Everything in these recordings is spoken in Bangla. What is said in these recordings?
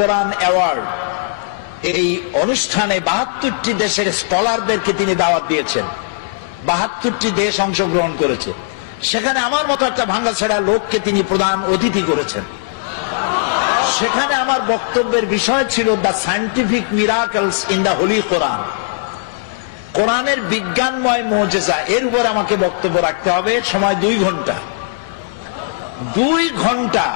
কোরআন অ্যাওয়ার্ড এই অনুষ্ঠানে ৭২টি দেশের স্কলারদেরকে তিনি দাওয়াত দিয়েছেন। ৭২টি দেশ অংশগ্রহণ করেছে। সেখানে আমার মতো একটা ভাঙ্গাছেড়া লোককে তিনি প্রধান অতিথি করেছেন। সেখানে আমার বক্তব্যের বিষয় ছিল the scientific miracles in the holy Quran, কোরআনের বিজ্ঞানময় মুজিজা। এর উপর আমাকে বক্তব্য রাখতে হবে। সময় ২ ঘন্টা। ২ ঘন্টা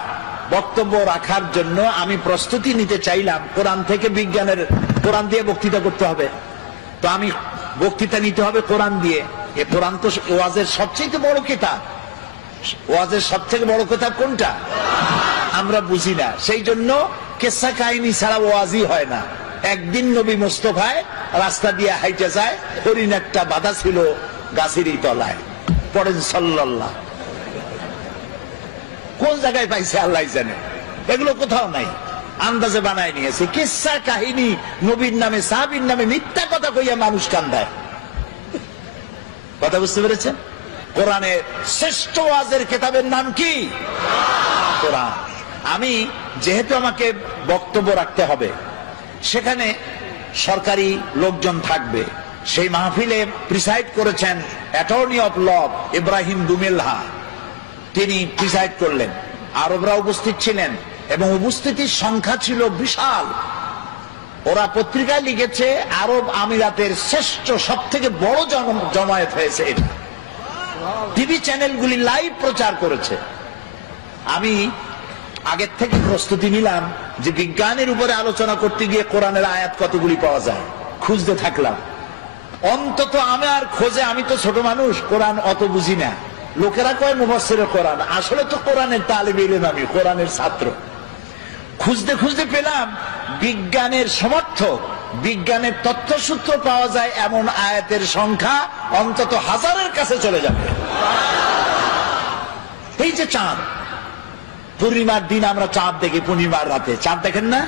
বক্তব্য রাখার জন্য আমি প্রস্তুতি নিতে চাইলাম। কোরআন থেকে বিজ্ঞানের, কোরআন দিয়ে বক্তৃতা করতে হবে, তো আমি বক্তৃতা নিতে হবে কোরআন দিয়ে। এ কোরআন তো ওয়াজের সবচেয়ে বড় কিতাব। ওয়াজের সবথেকে বড় কিতাব কোনটা আমরা বুঝি না। সেই জন্য কিসসা কাহিনী ছাড়া ওয়াজই হয় না। একদিন নবী মুস্তাফায় রাস্তা দিয়ে হাইটে যায়, হরিণ একটা বাধা ছিল গাছেরই তলায়। পড়েন সাল্লাল্লাহ। কোন জায়গায় পাইছে আল্লাহ জানে, এগুলো কোথাও নাই, আন্দাজে বানায় নিয়েছে। কিসসা কাহিনী নবীর নামে সাহাবীর নামে মিথ্যা কথা কইয়া মানুষ কান্দায়। কথা বুঝতে পেরেছেন? কোরআনের শ্রেষ্ঠ ওয়াজের কিতাবের নাম কি? কোরআন। আমি যেহেতু আমাকে বক্তব্য রাখতে হবে, সেখানে সরকারি লোকজন থাকবে। সেই মাহফিলে প্রিসাইড করেছেন অ্যাটর্নি অফ ল ইব্রাহিম দুমেলহা, তিনি প্রিসাইড করলেন। আরবরা উপস্থিত ছিলেন এবং উপস্থিতির সংখ্যা ছিল বিশাল। ওরা পত্রিকায় লিখেছে আরব আমিরাতের শ্রেষ্ঠ সবথেকে বড় জমায়েত হয়েছে এটা। টিভি চ্যানেলগুলি লাইভ প্রচার করেছে। আমি আগের থেকে প্রস্তুতি নিলাম যে বিজ্ঞানের উপরে আলোচনা করতে গিয়ে কোরআনের আয়াত কতগুলি পাওয়া যায়, খুঁজতে থাকলাম। অন্তত আমার খোঁজে, আমি তো ছোট মানুষ, কোরআন অত বুঝি না। লোকেরা কয় মুফাসসিরে কোরআন, আসলে তো কোরআনের তালিবে ইলম, আমি কোরআনের ছাত্র। খুঁজতে খুঁজতে পেলাম বিজ্ঞানের সমর্থক, বিজ্ঞানের তথ্যসূত্র পাওয়া যায় এমন আয়াতের সংখ্যা অন্তত 1000-এর কাছে চলে যাবে। এই যে চাঁদ, পূর্ণিমার দিন আমরা চাঁদ দেখি, পূর্ণিমার রাতে চাঁদ দেখেন না?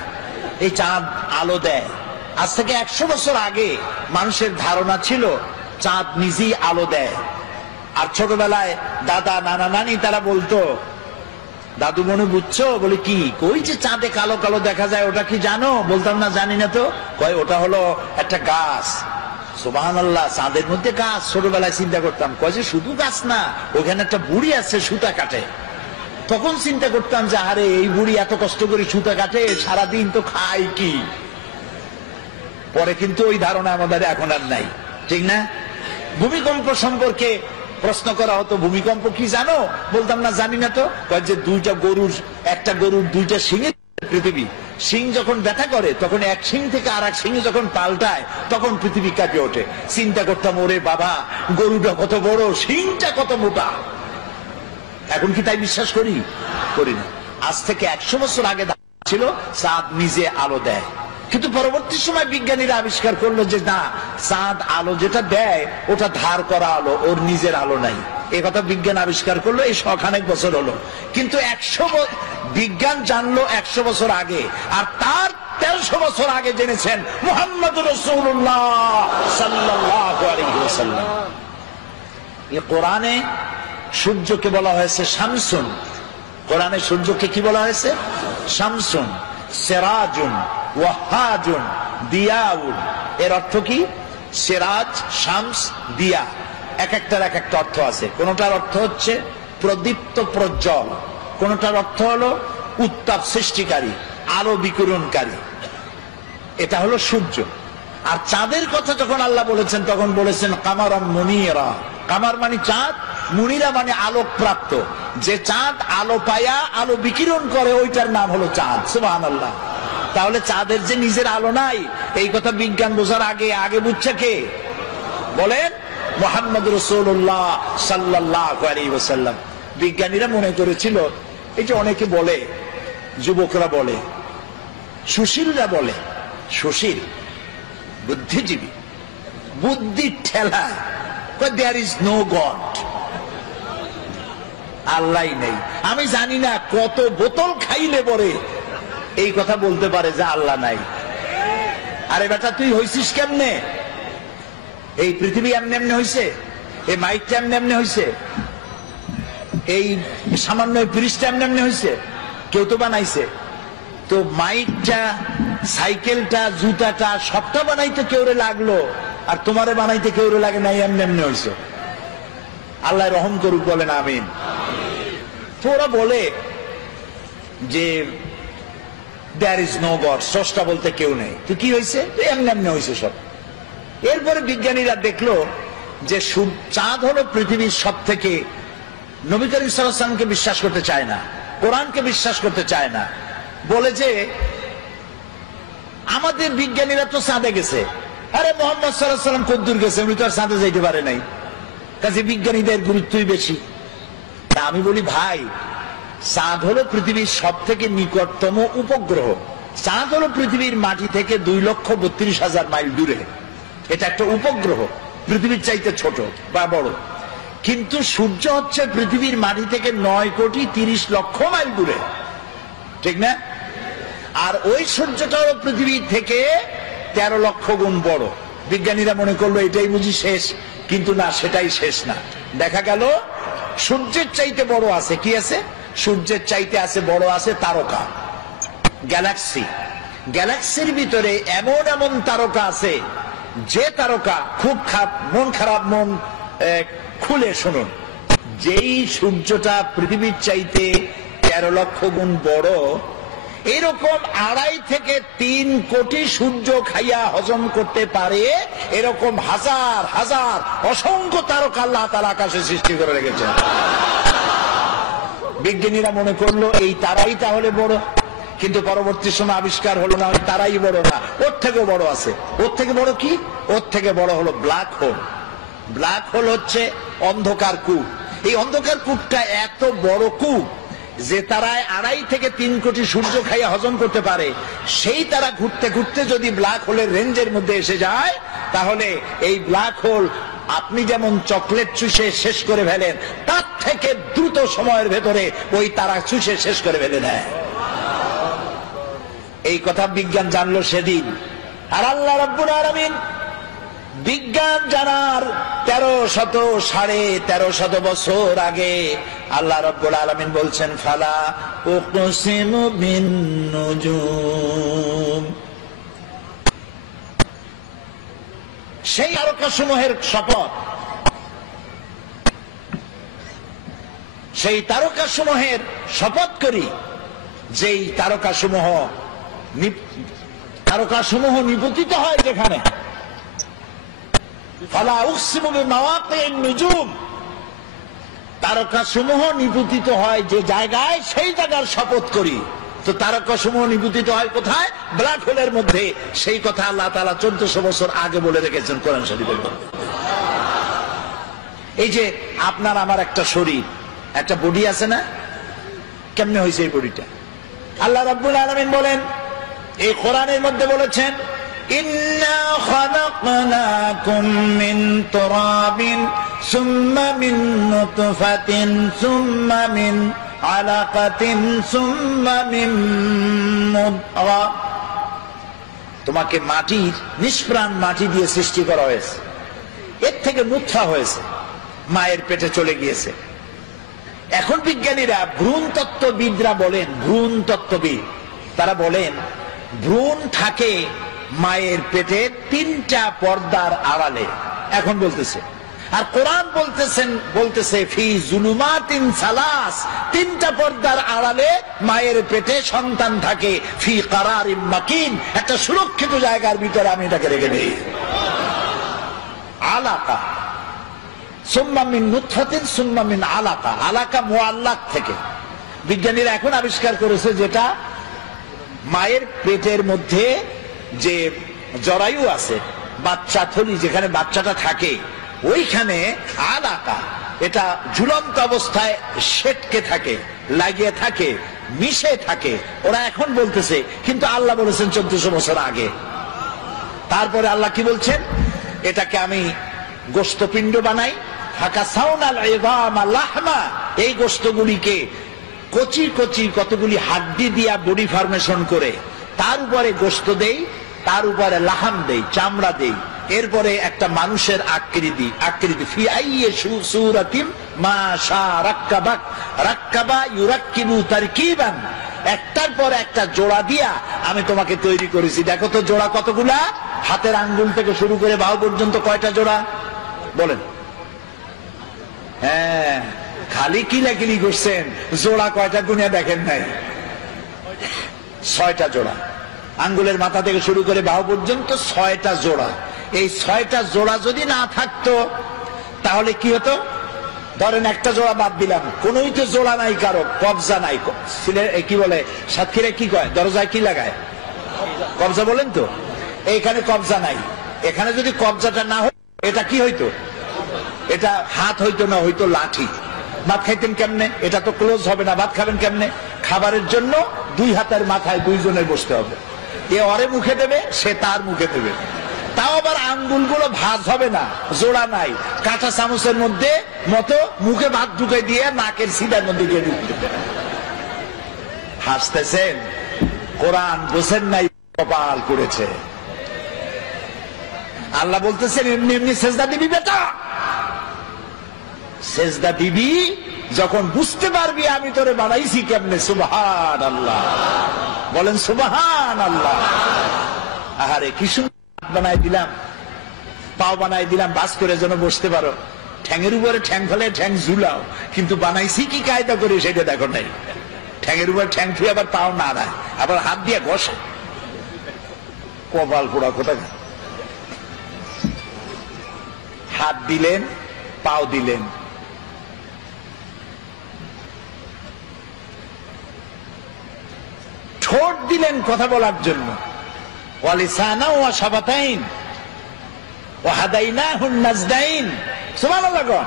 এই চাঁদ আলো দেয়। আজ থেকে 100 বছর আগে মানুষের ধারণা ছিল চাঁদ নিজেই আলো দেয়। আর ছোটবেলায় দাদা নানা নানি তারা বলতো, দাদু মনে বুঝছো? বলে কি? কই যে চাঁদে কালো কালো দেখা যায়, ওটা কি জানো? বলতাম না, জানি না তো। কয় ওটা হলো একটা গাছ। সুবহানাল্লাহ, চাঁদের মধ্যে গাছ। ছোটবেলায় চিন্তা করতাম, কয় যে শুধু গাছ না, ওখানে একটা বুড়ি আছে সুতা কাটে। তখন চিন্তা করতাম যে আরে এই বুড়ি এত কষ্ট করে সুতা কাটে, সারাদিন তো খায় কি। পরে কিন্তু ওই ধারণা আমাদের এখন আর নাই, ঠিক না? ভূমিকম্প সম্পর্কে প্রশ্ন করা হতো, ভূমিকম্প কি জানো? বলতাম না, জানি না তো। কয় যে একটা গরুর 2টা শিঙের পৃথিবী। শিং যখন ব্যথা করে তখন এক শিং থেকে আর এক শিং যখন পাল্টায় তখন পৃথিবী কাঁপে ওঠে। চিন্তা করতাম, ওরে বাবা, গরুটা কত বড়, শিংটা কত মোটা। এখন কি তাই বিশ্বাস করি? করি না। আজ থেকে 100 বছর আগে ছিল চাঁদ নিজে আলো দেয়। কিন্তু পরবর্তী সময় বিজ্ঞানীরা আবিষ্কার করলো যে না, চাঁদ আলো যেটা দেয় ওটা ধার করা আলো, ওর নিজের আলো নাই। এই কথা বিজ্ঞান আবিষ্কার করলো এই শখানেক বছর হলো। কিন্তু বিজ্ঞান জানলো 100 বছর আগে, আর তার 1300 বছর আগে জেনেছেন মুহাম্মদুর রাসূলুল্লাহ সাল্লাল্লাহু আলাইহি ওয়াসাল্লাম। এই কোরআনে সূর্যকে বলা হয়েছে শামসুন। কোরআনে সূর্যকে কি বলা হয়েছে? শামসুন, সিরাজুন, ওয়াহাজুন, দিয়াউন। এর অর্থ কি? সিরাজ, শামস, দিয়া, এক একটার এক একটা অর্থ আছে। কোনটার অর্থ হচ্ছে প্রদীপ্ত, প্রজ্জ্বল। কোনটার অর্থ হলো উত্তাপ সৃষ্টিকারী, আলো বিকিরণকারী। এটা হলো সূর্য। আর চাঁদের কথা যখন আল্লাহ বলেছেন তখন বলেছেন কামারান মুনিরা। কামার মানে চাঁদ, মুনিরা মানে আলোক প্রাপ্ত। যে চাঁদ আলো পায়া আলো বিকিরণ করে ওইটার নাম হলো চাঁদ। সুবহানাল্লাহ। তাহলে চাঁদের যে নিজের আলো নাই, এই কথা বিজ্ঞান বোঝার আগে বুঝছে কে? বলেন, মুহাম্মদুর রাসূলুল্লাহ সাল্লাল্লাহু আলাইহি ওয়াসাল্লাম। বিজ্ঞানীরা মনে করেছিল, এই যে অনেকে বলে, যুবকরা বলে, সুশীলরা বলে, সুশীল বুদ্ধিজীবী, বুদ্ধির ঠেলা, দেয়ার ইজ নো গড, আল্লাহ নেই। আমি জানি না কত বোতল খাইলে পরে এই কথা বলতে পারে যে আল্লাহ নাই। আরে বেটা, তুই হইছিস কেমনে? এই পৃথিবী এমনি এমনি হইছে? এই মাইকটা এমনি এমনি হইছে? এই সামান্য ব্রিজটা এমনি এমনি হইছে? কেউ তো বানাইছে। তো মাইকটা, সাইকেলটা, জুতাটা সবটা বানাইতে কেউরে লাগলো, আর তোমারে বানাইতে কেউরে লাগে নাই, এমনি এমনি হয়েছে। আল্লাহ রহম করুক, বলেন আমিন। তো ওরা বলে যে there is no God, স্রষ্টা বলতে কেউ নেই। তো কি হয়েছে? এমনি এমনি হয়েছে সব। এরপরে বিজ্ঞানীরা দেখলো যে চাঁদ হলো পৃথিবীর সব থেকে, নবী করিম সাল্লাল্লাহু আলাইহি ওয়াসাল্লামকে বিশ্বাস করতে চায় না, কোরআনকে বিশ্বাস করতে চায় না, বলে যে আমাদের বিজ্ঞানীরা তো চাঁদে গেছে, আরে মুহাম্মদ সাল্লাল্লাহু আলাইহি ওয়াসাল্লাম কদ্দুর গেছে, উনি তো আর চাঁদে যাইতে পারে নাই, কাজে বিজ্ঞানীদের গুরুত্বই বেশি। তা আমি বলি ভাই, চাঁদ হলো পৃথিবীর সব থেকে নিকটতম উপগ্রহ। চাঁদ হলো পৃথিবীর মাটি থেকে 2,32,000 মাইল দূরে। এটা একটা উপগ্রহ, পৃথিবীর চাইতে ছোট বা বড়। কিন্তু সূর্য হচ্ছে পৃথিবীর মাটি থেকে 9,30,00,000 মাইল দূরে, ঠিক না? আর ওই সূর্যটা হলো পৃথিবীর থেকে 13 লক্ষ গুণ বড়। বিজ্ঞানীরা মনে করলো এটাই বুঝি শেষ, কিন্তু না, সেটাই শেষ না। দেখা গেল সূর্যের চাইতে বড় আছে, কি আছে? সূর্যের চাইতে আছে বড় আছে তারকা, গ্যালাক্সি। গ্যালাক্সির ভিতরে এমন এমন তারকা আছে, যে তারকা খুব মন খারাপ, মন খুলে শুনুন, যেই সূর্যটা পৃথিবীর চাইতে 13 লক্ষ গুণ বড়, এরকম 2.5 থেকে 3 কোটি সূর্য খাইয়া হজম করতে পারে এরকম হাজার হাজার অসংখ্য তারকা আল্লাহ তাআলা আকাশে সৃষ্টি করে রেখেছেন। বিজ্ঞানীরা মনে করলো এই তারাই তাহলে বড়, কিন্তু পরবর্তী সময় আবিষ্কার হলো না, ওই তারাই বড় না, ওর থেকেও বড় আছে। ওর থেকে বড় কি? ওর থেকে বড় হলো ব্ল্যাক হোল। ব্ল্যাক হোল হচ্ছে অন্ধকার কূপ। এই অন্ধকার কূপটা এত বড় কূপ যে তারায় 2.5 থেকে 3 কোটি সূর্য খাইয়া হজম করতে পারে। সেই তারা ঘুরতে ঘুরতে যদি ব্ল্যাক হোলের রেঞ্জের মধ্যে এসে যায়, তাহলে এই ব্ল্যাক হোল আপনি যেমন চকলেট চুষে শেষ করে ফেলেন, তার থেকে দ্রুত সময়ের ভেতরে ওই তারা চুষে শেষ করে ফেলে দেয়। এই কথা বিজ্ঞান জানলো সেদিন। আর আল্লাহ রাব্বুল আলামিন বিজ্ঞান জানার 1300 বছর আগে আল্লাহ রাব্বুল আলামিন বলছেন, ফালা উকসিমু বিন নুজুম, সেই তারকাসমূহের শপথ, সেই তারকাসমূহের শপথ করি, যেই তারকাসমূহ নিপতিত হয় যেখানে। ফালা উকসিমু বিমাওয়াকিন নুজুম, তারকাসমূহ নিপতিত হয় যে জায়গায়, সেই জায়গার শপথ করি। তো তারকাসমূহ নিপতিত হয় কোথায়? ব্ল্যাক হোলের মধ্যে। সেই কথা আল্লাহ তাআলা 1400 বছর আগে বলে রেখেছেন কোরআন শরীফের মধ্যে। এই যে আপনার আমার একটা শরীর, একটা বডি আছে না? কেমনে হয়েছে এই বডিটা? আল্লাহ রাব্বুল আলামিন বলেন, এই কোরআনের মধ্যে বলেছেন, ইন্না খালাকনাকুম মিন তুরাবিন সুম্মা মিন নুতফাতিন সুম্মা মিন আলাকাতিন সুম্মা মিন মুদগা। তোমাকে মাটির, নিষ্প্রাণ মাটি দিয়ে সৃষ্টি করা হয়েছে, এর থেকে নুতফা হয়েছে, মায়ের পেটে চলে গিয়েছে। এখন বিজ্ঞানীরা, ভ্রূণ তত্ত্ববিদরা বলেন, ভ্রূণ তত্ত্ববিদ তারা বলেন, ভ্রূণ থাকে মায়ের পেটে 3টা পর্দার আড়ালে। এখন বলতেছে, আর কোরআন বলতেছে ফি জুলুমাতিন সালাস, 3টা পর্দার আড়ালে মায়ের পেটে সন্তান থাকে, ফি কারারিম মাকিন, একটা সুরক্ষিত জায়গার ভিতরে আমি এটাকে রেখে দেই। আলাকা সুম্মা মিন নুতফাতিন সুম্মা মিন আলাকা, আলাকা মুআল্লাক থেকে। বিজ্ঞানীরা এখন আবিষ্কার করেছে, যেটা মায়ের পেটের মধ্যে যে জরায়ু আছে, বাচ্চা থলি যেখানে বাচ্চাটা থাকে, ওইখানে আলাকা, এটা ঝুলন্ত অবস্থায় সেটকে থাকে, লাগিয়ে থাকে, মিশে থাকে। ওরা এখন বলতেছে, কিন্তু আল্লাহ বলেছেন 1400 বছর আগে। তারপরে আল্লাহ কি বলছেন? এটাকে আমি গোশতপিণ্ড বানাই, ফাকাসাউনাল ইযামা লাহমা, এই গোশতগুলিকে কচি কচি কতগুলি হাড্ডি দিয়া বডি ফরমেশন করে, তার উপরে গোশত দেই, তার উপরে লাহাম দেই, চামড়া দেই, এরপরে একটা মানুষের আকৃতি ফি আইয়ি সূরাতিন মা শা রাক্কাবাক, রাক্কাবা ইউরাক্কিবু তারকিবান, একটার পর একটা জোড়া দিয়া আমি তোমাকে তৈরি করেছি। দেখো তো জোড়া কতগুলা, হাতের আঙ্গুল থেকে শুরু করে বাহু পর্যন্ত কয়টা জোড়া বলেন? হ্যাঁ, খালি কিলাকিলি করছেন, জোড়া কয়টা দুনিয়া দেখেন নাই। 6টা জোড়া, আঙ্গুলের মাথা থেকে শুরু করে বাহু পর্যন্ত 6টা জোড়া। এই 6টা জোড়া যদি না থাকতো তাহলে কি হতো? ধরেন একটা জোড়া বাদ দিলাম, কোনই তো জোড়া নাই, কারো কবজা নাই। কি বলে সাতক্ষীরা কি কয়, দরজায় কি লাগায়? কবজা বলেন তো। এইখানে কবজা নাই, এখানে যদি কবজাটা না হয় এটা কি হইতো? এটা হাত হইতো না, হইতো লাঠি। ভাত খাইতেন কেমনে? এটা তো ক্লোজ হবে না, ভাত খাবেন কেমনে? খাবারের জন্য 2 হাতের মাথায় 2 জনের বসতে হবে। এ অরে মুখে দেবে, সে তার মুখে দেবে। তাও আবার আঙ্গুলগুলো ভাঁজ হবে না, জোড়া নাই, কাঁচা চামচের মধ্যে মতো মুখে ভাত ঢুকে দিয়ে নাকের সিধার মধ্যে গিয়ে ঢুকতে। হাসতেছেন, কোরআন বোঝেন নাই, কপাল করেছে। আল্লাহ বলতেছেন এমনি এমনি সেজদা দিবি বেটা, সেজদা দিবি যখন বুঝতে পারবি আমি তোরে বানাইছি কেমনে। সুবহান আল্লাহ, বলেন সুবহান আল্লাহ। আহারে কি সুন্দর বানাই দিলাম, পাও বানাই দিলাম বাস করে যেন বসতে পারো। ঠ্যাঙের উপরে ঠ্যাং ফেলে ঠ্যাং ঝুলাও, কিন্তু বানাইছি কি কায়দা করে সেটা দেখো নাই। ঠ্যাঙের উপরে ঠ্যাং ফিরে আবার পাও না রায়, আবার হাত দিয়ে ঘষে। কপাল পোড়া কোথায়। হাত দিলেন, পাও দিলেন, ঠোঁট দিলেন কথা বলার জন্য। ওয়ালিসানা ওয়া শাফাতাইন ওয়া হাদাইনাহুন নাজদাইন। সুবহানাল্লাহ কোন।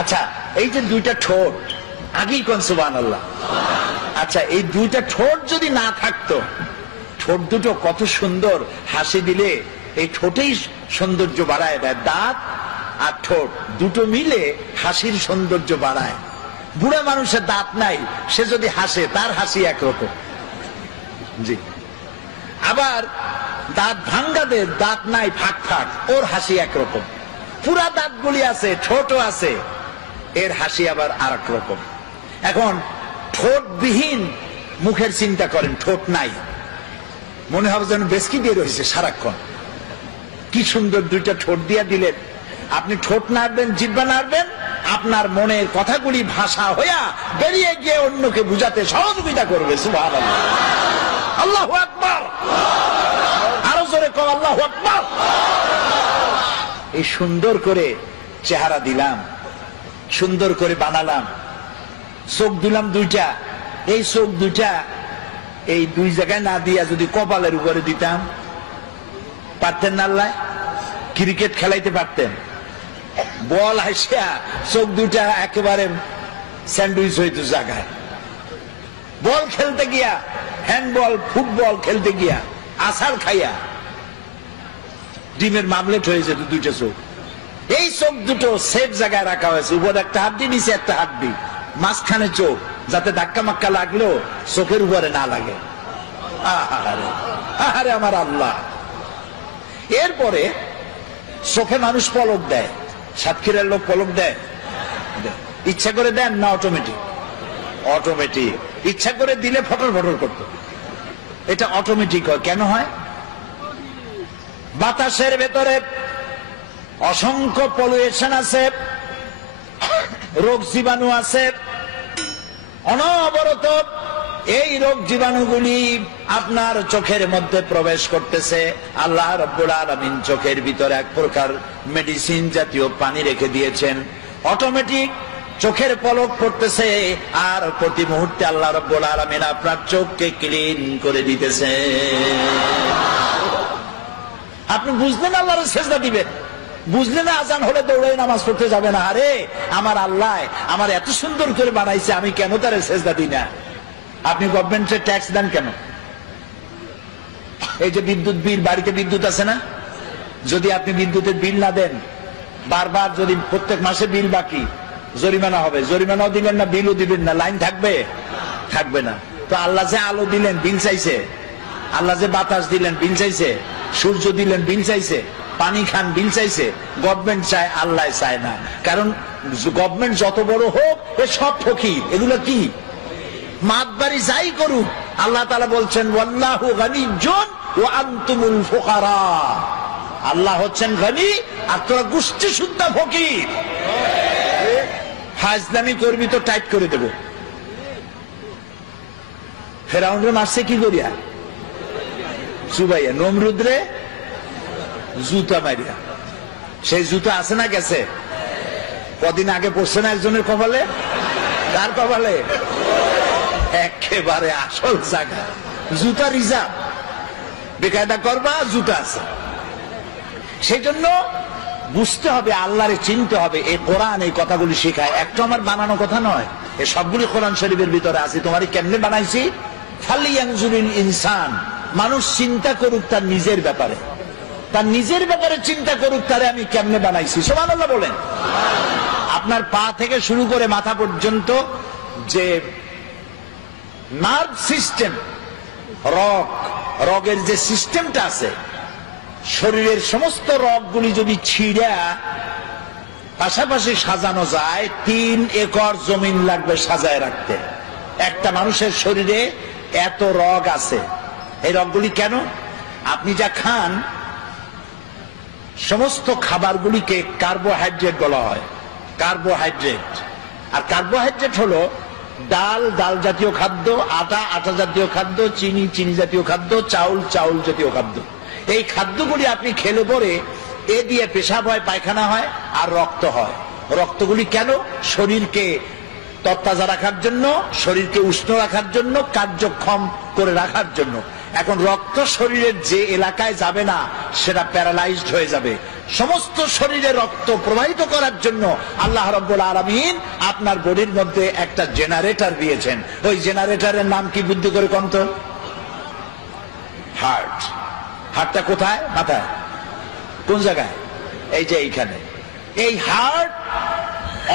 আচ্ছা, এই যে 2টা ঠোঁট, আগেই কোন সুবহানাল্লাহ। আচ্ছা, এই 2টা ঠোঁট যদি না থাকতো, ঠোঁট দুটো কত সুন্দর, হাসি দিলে এই ঠোঁটেই সৌন্দর্য বাড়ায় দেয়। দাঁত আর ঠোঁট দুটো মিলে হাসির সৌন্দর্য বাড়ায়। বুড়া মানুষের দাঁত নাই, সে যদি হাসে তার হাসি একরকম। জি, আবার দাঁত ভাঙ্গাদের দাঁত নাই, ফাঁক ফাঁক, ওর হাসি একরকম। পুরা দাঁতগুলি আছে, ঠোঁটও আছে, এর হাসি আবার আর এক রকম। এখন ঠোঁটবিহীন মুখের চিন্তা করেন, ঠোঁট নাই, মনে হবে যেন বেসকি দিয়ে রয়েছে সারাক্ষণ। কি সুন্দর 2টা ঠোঁট দিয়া দিলেন। আপনি ঠোঁট নাড়বেন, জিহ্বা নাড়বেন, আপনার মনের কথাগুলি ভাষা হইয়া বেরিয়ে গিয়ে অন্যকে বুঝাতে সহযোগিতা করবে। সুবহানাল্লাহ, আল্লাহু আকবার, আরো জোরে কও আল্লাহু আকবার। এই সুন্দর করে চেহারা দিলাম, সুন্দর করে বানালাম। চোখ দিলাম 2টা, এই চোখ 2টা এই 2 জায়গায় না দিয়া যদি কপালের উপরে দিতাম, পারতেন না? আল্লাহ ক্রিকেট খেলাইতে পারতেন, বল হাসিয়া চোখ 2টা একেবারে স্যান্ডউইচ হইতো জায়গায়। বল খেলতে গিয়া, হ্যান্ডবল ফুটবল খেলতে গিয়া আছাড় খাইয়া ডিমের মামলেট হয়ে যেত 2টা চোখ। এই চোখ দুটো সেফ জায়গায় রাখা হয়েছে, উপর একটা হাড্ডি, নিচে একটা হাড্ডি, মাঝখানে চোখ, যাতে ধাক্কা মাক্কা লাগলেও চোখের উপরে না লাগে। আহারে আহারে আমার আল্লাহ। এরপরে চোখে মানুষ পলক দেয়, সাতক্ষীরার লোক পলক দেয়, ইচ্ছা করে দেন না অটোমেটিক? অটোমেটিক। ইচ্ছা করে দিলে ফটর ফটর করতো, এটা অটোমেটিক হয়। কেন হয়? বাতাসের ভেতরে অসংখ্য পলিউশন আছে, রোগ জীবাণু আছে, অনবরত এই রোগ জীবাণুগুলি আপনার চোখের মধ্যে প্রবেশ করতেছে। আল্লাহ রাব্বুল আলামিন চোখের ভিতরে এক প্রকার মেডিসিন জাতীয় পানি রেখে দিয়েছেন, অটোমেটিক চোখের পলক পড়তেছে, আর প্রতি মুহূর্তে আল্লাহ রাব্বুল আলামিন আপনার চোখকে ক্লিন করে দিতেছে। আপনি বুঝলেন আল্লাহর সেজদা দিবেন, বুঝলেন আজান হলে দৌড়ে নামাজ পড়তে যাবে না। আরে আমার আল্লাহ আমার এত সুন্দর করে বানাইছে, আমি কেন তার সেজদা দিই না? আপনি গভর্নমেন্টের ট্যাক্স দেন কেন? এই যে বিদ্যুৎ বিল, বাড়িতে বিদ্যুৎ আছে না, যদি আপনি বিদ্যুতের বিল না দেন, বারবার যদি প্রত্যেক মাসে বিল বাকি, জরিমানা হবে। জরিমানাও দিলেন না, বিলও দিবেন না, লাইন থাকবে? থাকবে না। তো আল্লাহ যে আলো দিলেন বিল চাইছে, আল্লাহ যে বাতাস দিলেন বিল চাইছে, সূর্য দিলেন বিল চাইছে, পানি খান বিল চাইছে। গভর্নমেন্ট চায়, আল্লাহ চায় না। কারণ গভর্নমেন্ট যত বড় হোক, এ সব ফকির। এগুলো কি? মাতবাড়ি যাই করুক, আল্লাহ তাআলা বলছেন ওয়াল্লাহু গানিয়্যুন ওয়া আনতুমুল ফুকারা। আল্লাহ হচ্ছেন গনি আর তোরা গোষ্ঠী শুদ্ধ ফকির। ফাজলামি করবি তো টাইট করে দেব। ফেরাউনরে মারছে কি করিয়া? চুবাইয়া। নমরুদরে জুতা মারিয়া। সেই জুতা আছে না গেছে? কদিন আগে পড়ছে না একজনের কপালে। কার কপালে? একেবারে আসল জায়গা। জুতা রিজার্ভ, বেকায়দা করবা, জুতা আছে। সেই জন্য বুঝতে হবে, আল্লাহরে চিনতে হবে। এই কোরআন এই কথাগুলি শেখায়, একটা আমার বানানো কথা নয়, এই সবগুলি কোরআন শরীফের ভিতরে আছে। তোমার কেমনে বানাইছি? ফালিয়ানজুরিল ইনসান, মানুষ চিন্তা করুক তার নিজের ব্যাপারে, তার নিজের ব্যাপারে চিন্তা করুক, তারে আমি কেমনে বানাইছি। সুবহানাল্লাহ বলেন। আপনার পা থেকে শুরু করে মাথা পর্যন্ত যে নার্ভ সিস্টেম, রগের যে সিস্টেমটা আছে, শরীরের সমস্ত রগগুলি যদি ছিঁড়া পাশাপাশি সাজানো যায়, 3 একর জমিন লাগবে সাজায় রাখতে। একটা মানুষের শরীরে এত রগ আছে। এই রগগুলি কেন? আপনি যা খান সমস্ত খাবারগুলিকে কার্বোহাইড্রেট বলা হয়। কার্বোহাইড্রেট, আর কার্বোহাইড্রেট হলো ডাল, ডাল জাতীয় খাদ্য, আটা, আটা জাতীয় খাদ্য, চিনি, চিনি জাতীয় খাদ্য, চাউল, চাউল জাতীয় খাদ্য। এই খাদ্যগুলি আপনি খেলে পরে এ দিয়ে পেশাব হয়, পায়খানা হয়, আর রক্ত হয়। রক্তগুলি কেন? শরীরকে তরতাজা রাখার জন্য, শরীরকে উষ্ণ রাখার জন্য, কার্যক্ষম করে রাখার জন্য। এখন রক্ত শরীরের যে এলাকায় যাবে না সেটা প্যারালাইজড হয়ে যাবে। সমস্ত শরীরে রক্ত প্রবাহিত করার জন্য আল্লাহ রাব্বুল আলামিন আপনার বডির মধ্যে একটা জেনারেটর দিয়েছেন। ওই জেনারেটরের নাম কি বুদ্ধি করে কোন তো? হার্ট। হার্টটা কোথায়? মাথায়। কোন জায়গায়? এই যে এইখানে। এই হার্ট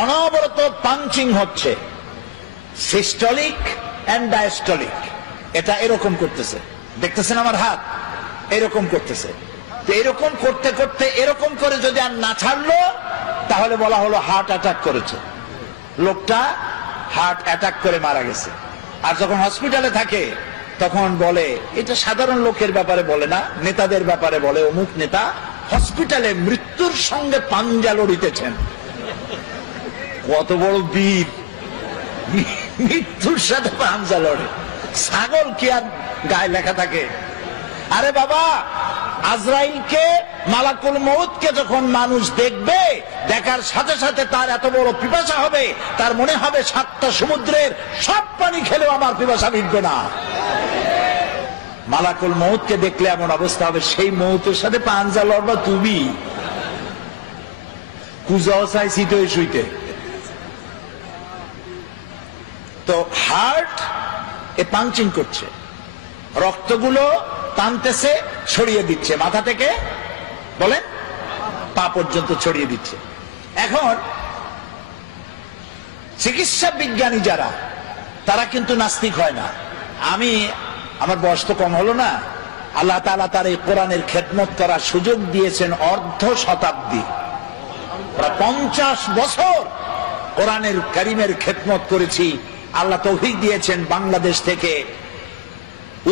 অনবরত পাঞ্চিং হচ্ছে, সিস্টোলিক এন্ড ডায়াস্টোলিক। এটা এরকম করতেছে, দেখতেছেন আমার হাত এরকম করতেছে। তো এরকম করতে করতে এরকম করে যদি আর না ছাড়লো তাহলে বলা হলো হার্ট অ্যাটাক করেছে, লোকটা হার্ট অ্যাটাক করে মারা গেছে। আর যখন হসপিটালে থাকে তখন বলে, এটা সাধারণ লোকের ব্যাপারে বলে না, নেতাদের ব্যাপারে বলে, অমুক নেতা হসপিটালে মৃত্যুর সঙ্গে পাঞ্জা লড়িতেছেন। কত বড় বীর, মৃত্যুর সাথে পাঞ্জা লড়ে। ছাগল কি আর গায়ে লেখা থাকে? আরে বাবা, আজরাইলকে, মালাকুল মউতকে যখন মানুষ দেখবে, দেখার সাথে সাথে তার এত বড় পিপাসা হবে, তার মনে হবে 7টা সমুদ্রের সব পানি খেলেও আমার পিপাসা মিটবে না। মালাকুল মউতকে দেখলে এমন অবস্থা হবে, সেই মউতের সাথে পাঞ্জা লড়বা তুমি। কুজাও চাই শীতে শুইতে। তো হার্ট এ পাঞ্চিং করছে, রক্তগুলো টানতেছে, ছড়িয়ে দিচ্ছে, মাথা থেকে বলেন পা পর্যন্ত ছড়িয়ে দিচ্ছে। এখন চিকিৎসা বিজ্ঞানী যারা, তারা কিন্তু নাস্তিক হয় না। আমার বয়স তো কম হলো না, আল্লাহ তাআলা তার এই কোরআনের খেদমত করার সুযোগ দিয়েছেন অর্ধ শতাব্দী, প্রায় 50 বছর কোরআনের কারীমের খেদমত করেছি। আল্লাহ তৌফিক দিয়েছেন বাংলাদেশ থেকে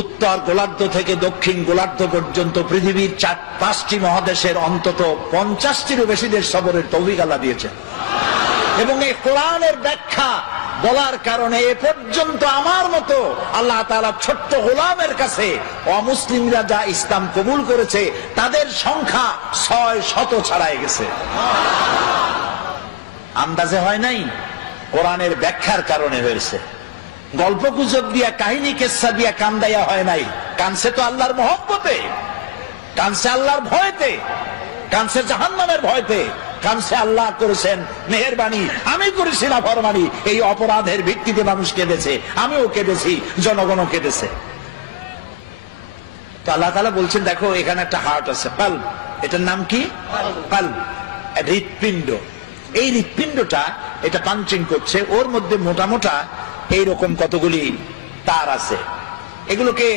উত্তর গোলার্ধ থেকে দক্ষিণ গোলার্ধ পর্যন্ত পৃথিবীর 4-5টি মহাদেশের অন্তত 50টিরও বেশি দেশ সফরের তৌফিক আল্লাহ দিয়েছেন। এবং এই কোরআনের ব্যাখ্যা বলার কারণে এ পর্যন্ত আমার মতো আল্লাহ তাআলা ছোট্ট গোলামের কাছে অমুসলিমরা যা ইসলাম কবুল করেছে তাদের সংখ্যা 600 ছাড়াই গেছে। আন্দাজে হয় নাই, কোরআনের ব্যাখ্যার কারণে হয়েছে। গল্প গুজব দিয়া, কাহিনী কেচ্ছা দিয়া কান্দাইয়া হয় নাই। কানছে তো আল্লাহর মহব্বতে, কানছে আল্লাহর ভয়তে, কানছে জাহান্নামের ভয়তে, কানছে আল্লাহ করেছেন মেহেরবানি, আমি করেছি না ফরমানি। এই অপরাধের ভিত্তিতে মানুষ কেঁদেছে, আমিও কেঁদেছি, জনগণও কেঁদেছে। তো আল্লাহ তাআলা বলছেন, দেখো এখানে একটা হার্ট আছে, কাল্ব। এটার নাম কি? কাল্ব, হৃৎপিণ্ড। এই হৃৎপিণ্ডটা এটা পাঞ্চিং করছে, ওর মধ্যে মোটা মোটা এইরকম কতগুলি তার আছে। এগুলোকে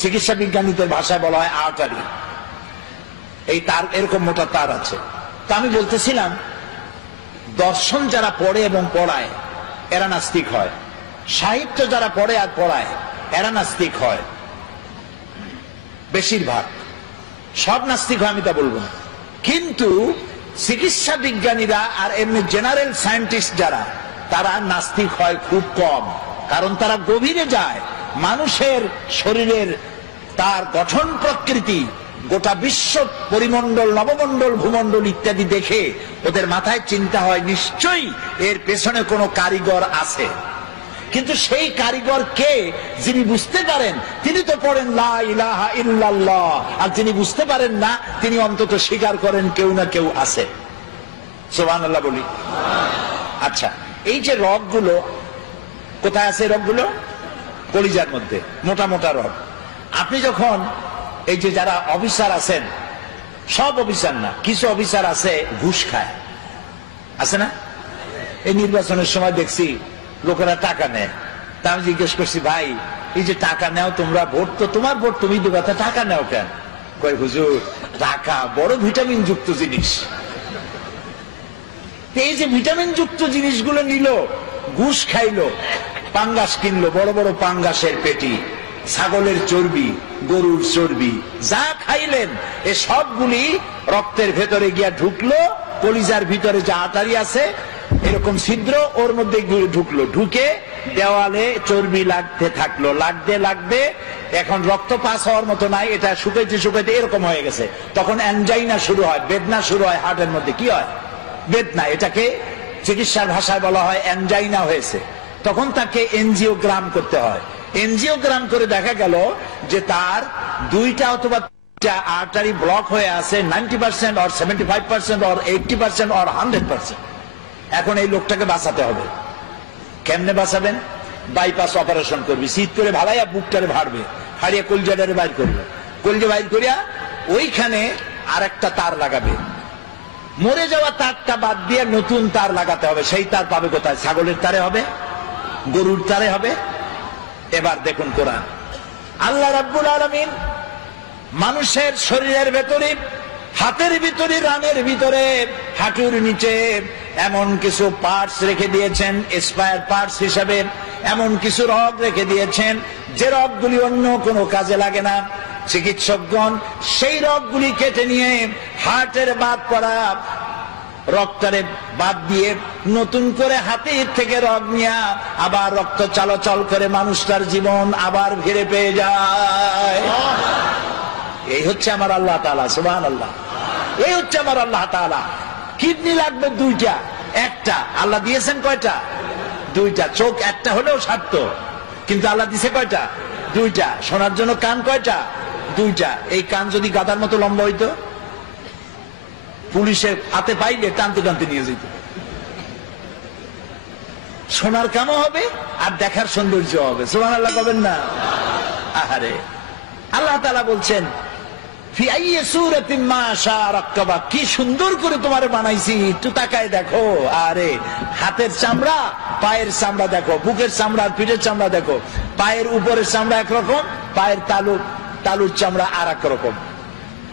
চিকিৎসা বিজ্ঞানীদের ভাষায় বলা হয় আর্টারি। এই তার এরকম মোটা তার আছে। তা আমি বলতেছিলাম, দর্শন যারা পড়ে এবং পড়ায় এরা নাস্তিক হয়, সাহিত্য যারা পড়ে আর পড়ায় এরা নাস্তিক হয় বেশিরভাগ, সব নাস্তিক হয় আমি তা বলবো না, কিন্তু চিকিৎসা বিজ্ঞানীরা আর এমনি জেনারেল সায়েন্টিস্ট যারা, তারা নাস্তিক হয় খুব কম। কারণ তারা গভীরে যায়, মানুষের শরীরের তার গঠন প্রকৃতি, গোটা বিশ্ব পরিমণ্ডল, নবমণ্ডল, ভূমণ্ডল ইত্যাদি দেখে ওদের মাথায় চিন্তা হয় নিশ্চয়ই এর পেছনে কোনো কারিগর আছে। কিন্তু সেই কারিগর কে? যিনি বুঝতে পারেন তিনি তো পড়েন লা ইলাহা ইল্লাল্লাহ, আর যিনি বুঝতে পারেন না তিনি অন্তত স্বীকার করেন কেউ না কেউ আছে। সুবহানাল্লাহ বলি। আচ্ছা, এই যে রগগুলো কোথায় আছে? রগগুলো কলিজার মধ্যে, মোটা মোটা রগ। আপনি যখন এই যে যারা অফিসার আছেন, সব অফিসার না, কিছু অফিসার আছে ঘুষ খায়, আছে না? এই নির্বাচনের সময় দেখছি লোকেরা টাকা নেয়। তা আমি জিজ্ঞেস করছি, ভাই এই যে টাকা নেও তোমরা, ভোট তো তোমার ভোট তুমি দেবে, তা টাকা নেও কেন? কয় হুজুর টাকা বড় ভিটামিন যুক্ত জিনিস। এই যে ভিটামিন যুক্ত জিনিসগুলো নিল, ঘুষ খাইলো, পাঙ্গাস কিনলো, বড় বড় পাঙ্গাসের পেটি, ছাগলের চর্বি, গরুর চর্বি, যা খাইলেন এ সবগুলি রক্তের ভেতরে গিয়া ঢুকলো, কলিজার ভিতরে যা আটারি আছে এরকম ছিদ্র ওর মধ্যে ঢুকলো, ঢুকে দেওয়ালে চর্বি লাগতে থাকলো, লাগতে লাগতে এখন রক্ত পাস হওয়ার মতো নাই, এটা শুকাইতে শুকাইতে এরকম হয়ে গেছে। তখন অ্যানজাইনা শুরু হয়, বেদনা শুরু হয় হার্টের মধ্যে। কি হয়? বেদনা। এটাকে চিকিৎসার ভাষায় বলা হয় অ্যানজাইনা হয়েছে। তখন তাকে এনজিওগ্রাম করতে হয়। এনজিওগ্রাম করে দেখা গেল যে তার দুইটা অথবা আর্টারি ব্লক হয়ে আছে 90% or 75% or 80% or 100%। এখন এই লোকটাকে বাঁচাতে হবে। কেমনে বাঁচাবেন? বাইপাস অপারেশন করবি, শীত করে ভালাইয়া বুকটারে ভাড়বে, হারিয়ে কলজাটারে বাইর করবে, কলজা বাইর করিয়া ওইখানে আর একটা তার লাগাবে, মরে যাওয়া তারটা বাদ দিয়ে নতুন তার লাগাতে হবে। সেই তার পাবে কোথায়? ছাগলের তারে হবে, গরুর তারে হবে। এবার দেখুন কোরআন, আল্লাহ রাব্বুল আলামিন মানুষের শরীরের ভেতরে, হাতের ভিতরে, রানের ভিতরে, হাঁটুর নিচে এমন কিছু পার্টস রেখে দিয়েছেন স্পায়ার পার্টস হিসাবে, এমন কিছু রগ রেখে দিয়েছেন যে রগগুলি অন্য কোনো কাজে লাগে না। চিকিৎসকগণ সেই রগগুলি কেটে নিয়ে হার্টের বাদ পড়া রক্তরে বাদ দিয়ে নতুন করে হাতের থেকে রগ নিয়ে আবার রক্ত চলাচল করে মানুষটার জীবন আবার ফিরে পেয়ে যায়। এই হচ্ছে আমার আল্লাহ তাআলা। সুবহানাল্লাহ। এই হচ্ছে আমার আল্লাহ তাআলা। কিডনি লাগবে দুইটা, একটা আল্লাহ দিয়েছেন কয়টা? দুইটা। চোখ একটা হলেও সারত, কিন্তু আল্লাহ দিছে কয়টা? দুইটা। শোনার জন্য কান কয়টা? দুইটা। এই কান যদি গাদার মতো লম্বা হইতো, পুলিশের হাতে পাইলে টানতে টানতে নিয়ে যেত। শোনার কামও হবে আর দেখার সৌন্দর্য হবে। সুবহানাল্লাহ বলেন না? আহারে, আল্লাহ তাআলা বলছেন কি সুন্দর করে তোমার বানাইছি, একটু তাকায় দেখো। আরে হাতের চামড়া, পায়ের চামড়া দেখো, বুকের চামড়া, পিঠের চামড়া দেখো। পায়ের উপরের চামড়া একরকম, পায়ের তালুর চামড়া আর এক রকম।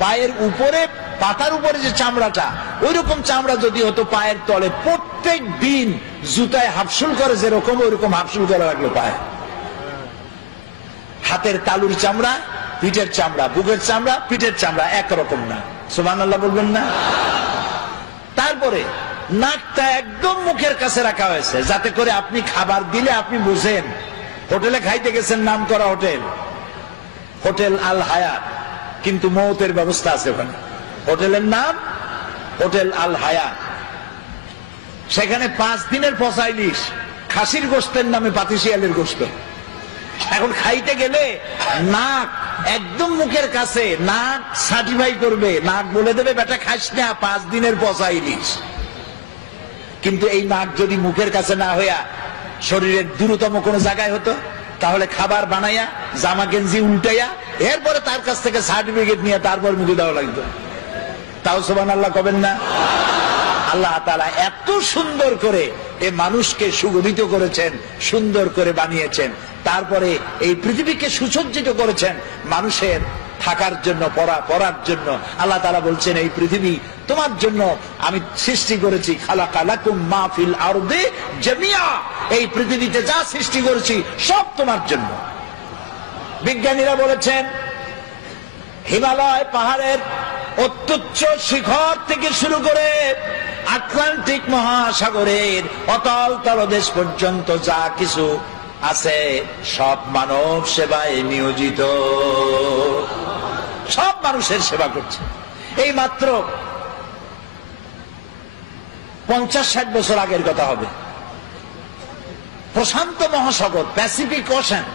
পায়ের উপরে, পাতার উপরে যে চামড়াটা, ওই রকম চামড়া যদি হতো পায়ের তলে, প্রত্যেক দিন জুতায় হাফসুল করে যেরকম, ওই রকম হাফসুল করে রাখলো পায়ে। হাতের তালুর চামড়া, পিঠের চামড়া, বুকের চামড়া, পিঠের চামড়া একরকম না। সুবহানাল্লাহ বলবেন না? তারপরে নাকটা একদম মুখের কাছে রাখা হয়েছে, যাতে করে আপনি খাবার দিলে আপনি বুঝেন। হোটেলে খাইতে গেছেন, নাম করা হোটেল, হোটেল আল হায়াত, কিন্তু মৌতের ব্যবস্থা আছে ওখানে। হোটেলের নাম হোটেল আল হায়াত। সেখানে 5 দিনের পচা ইলিশ, খাসির গোশতের নামে পাতিশিয়ালের গোশত। এখন খাইতে গেলে নাক একদম মুখের কাছে, নাক সার্টিফাই করবে, নাক বলে দেবে বেটা খাস না, 5 দিনের পচা ইলিশ। কিন্তু এই নাক যদি মুখের কাছে না হইয়া শরীরের দূরতম কোনো জায়গায় হতো, তাহলে খাবার বানাইয়া জামা গেঞ্জি উল্টাইয়া এরপরে তার কাছ থেকে সার্টিফিকেট নিয়ে তারপর মুখে দেওয়া লাগতো। তাও সুবহানাল্লাহ কবেন না? আল্লাহ তাআলা এত সুন্দর করে এই মানুষকে সুগঠিত করেছেন, সুন্দর করে বানিয়েছেন, তারপরে এই পৃথিবীকে সুসজ্জিত করেছেন মানুষের থাকার জন্য, পড়ার জন্য। আল্লাহ তাআলা বলছেন এই পৃথিবী তোমার জন্য আমি সৃষ্টি করেছি, খালাকা লাকুম মা ফিল আরদি জামিয়া, এই পৃথিবীতে যা সৃষ্টি করেছি সব তোমার জন্য। বিজ্ঞানীরা বলেছেন হিমালয় পাহাড়ের অত্যুচ্চ শিখর থেকে শুরু করে আটলান্টিক মহাসাগরের অতল তলদেশ পর্যন্ত যা কিছু আছে সব মানব সেবায় নিয়োজিত, সব মানুষের সেবা করছে। এই মাত্র 50-60 বছর আগের কথা হবে, প্রশান্ত মহাসাগর, প্যাসিফিক ওশান,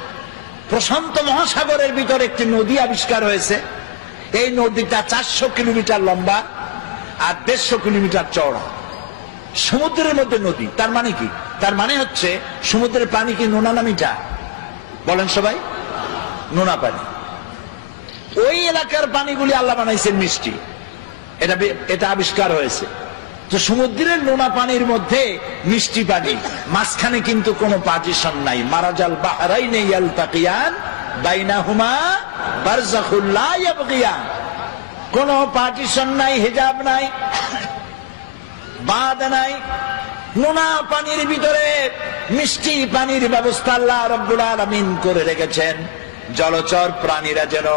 প্রশান্ত মহাসাগরের ভিতরে একটি নদী আবিষ্কার হয়েছে। এই নদীটা 400 কিলোমিটার লম্বা আর 150 কিলোমিটার চওড়া, সমুদ্রের মধ্যে নদী। তার মানে কি? তার মানে হচ্ছে সমুদ্রের পানি কি নোনা না মিঠা? বলেন সবাই, নোনা পানি। ওই এলাকার পানিগুলি আল্লাহ বানাইছেন মিষ্টি, এটা আবিষ্কার হয়েছে। তো সমুদ্রের নোনা পানির মধ্যে মিষ্টি পানি, মাঝখানে কিন্তু কোনো পার্টিশন নাই। মারাজাল বাহরাইনে ইয়ালতাকিয়ান বাইনাহুমা বারযাখুল লা ইয়াবগিয়ান, কোনো পার্টিশন নাই, হিজাব নাই, বাঁধ নাই। নোনা পানির ভিতরে মিষ্টি পানির ব্যবস্থা আল্লাহ রাব্বুল আলামিন করে রেখেছেন। জলচর প্রাণীরা যেন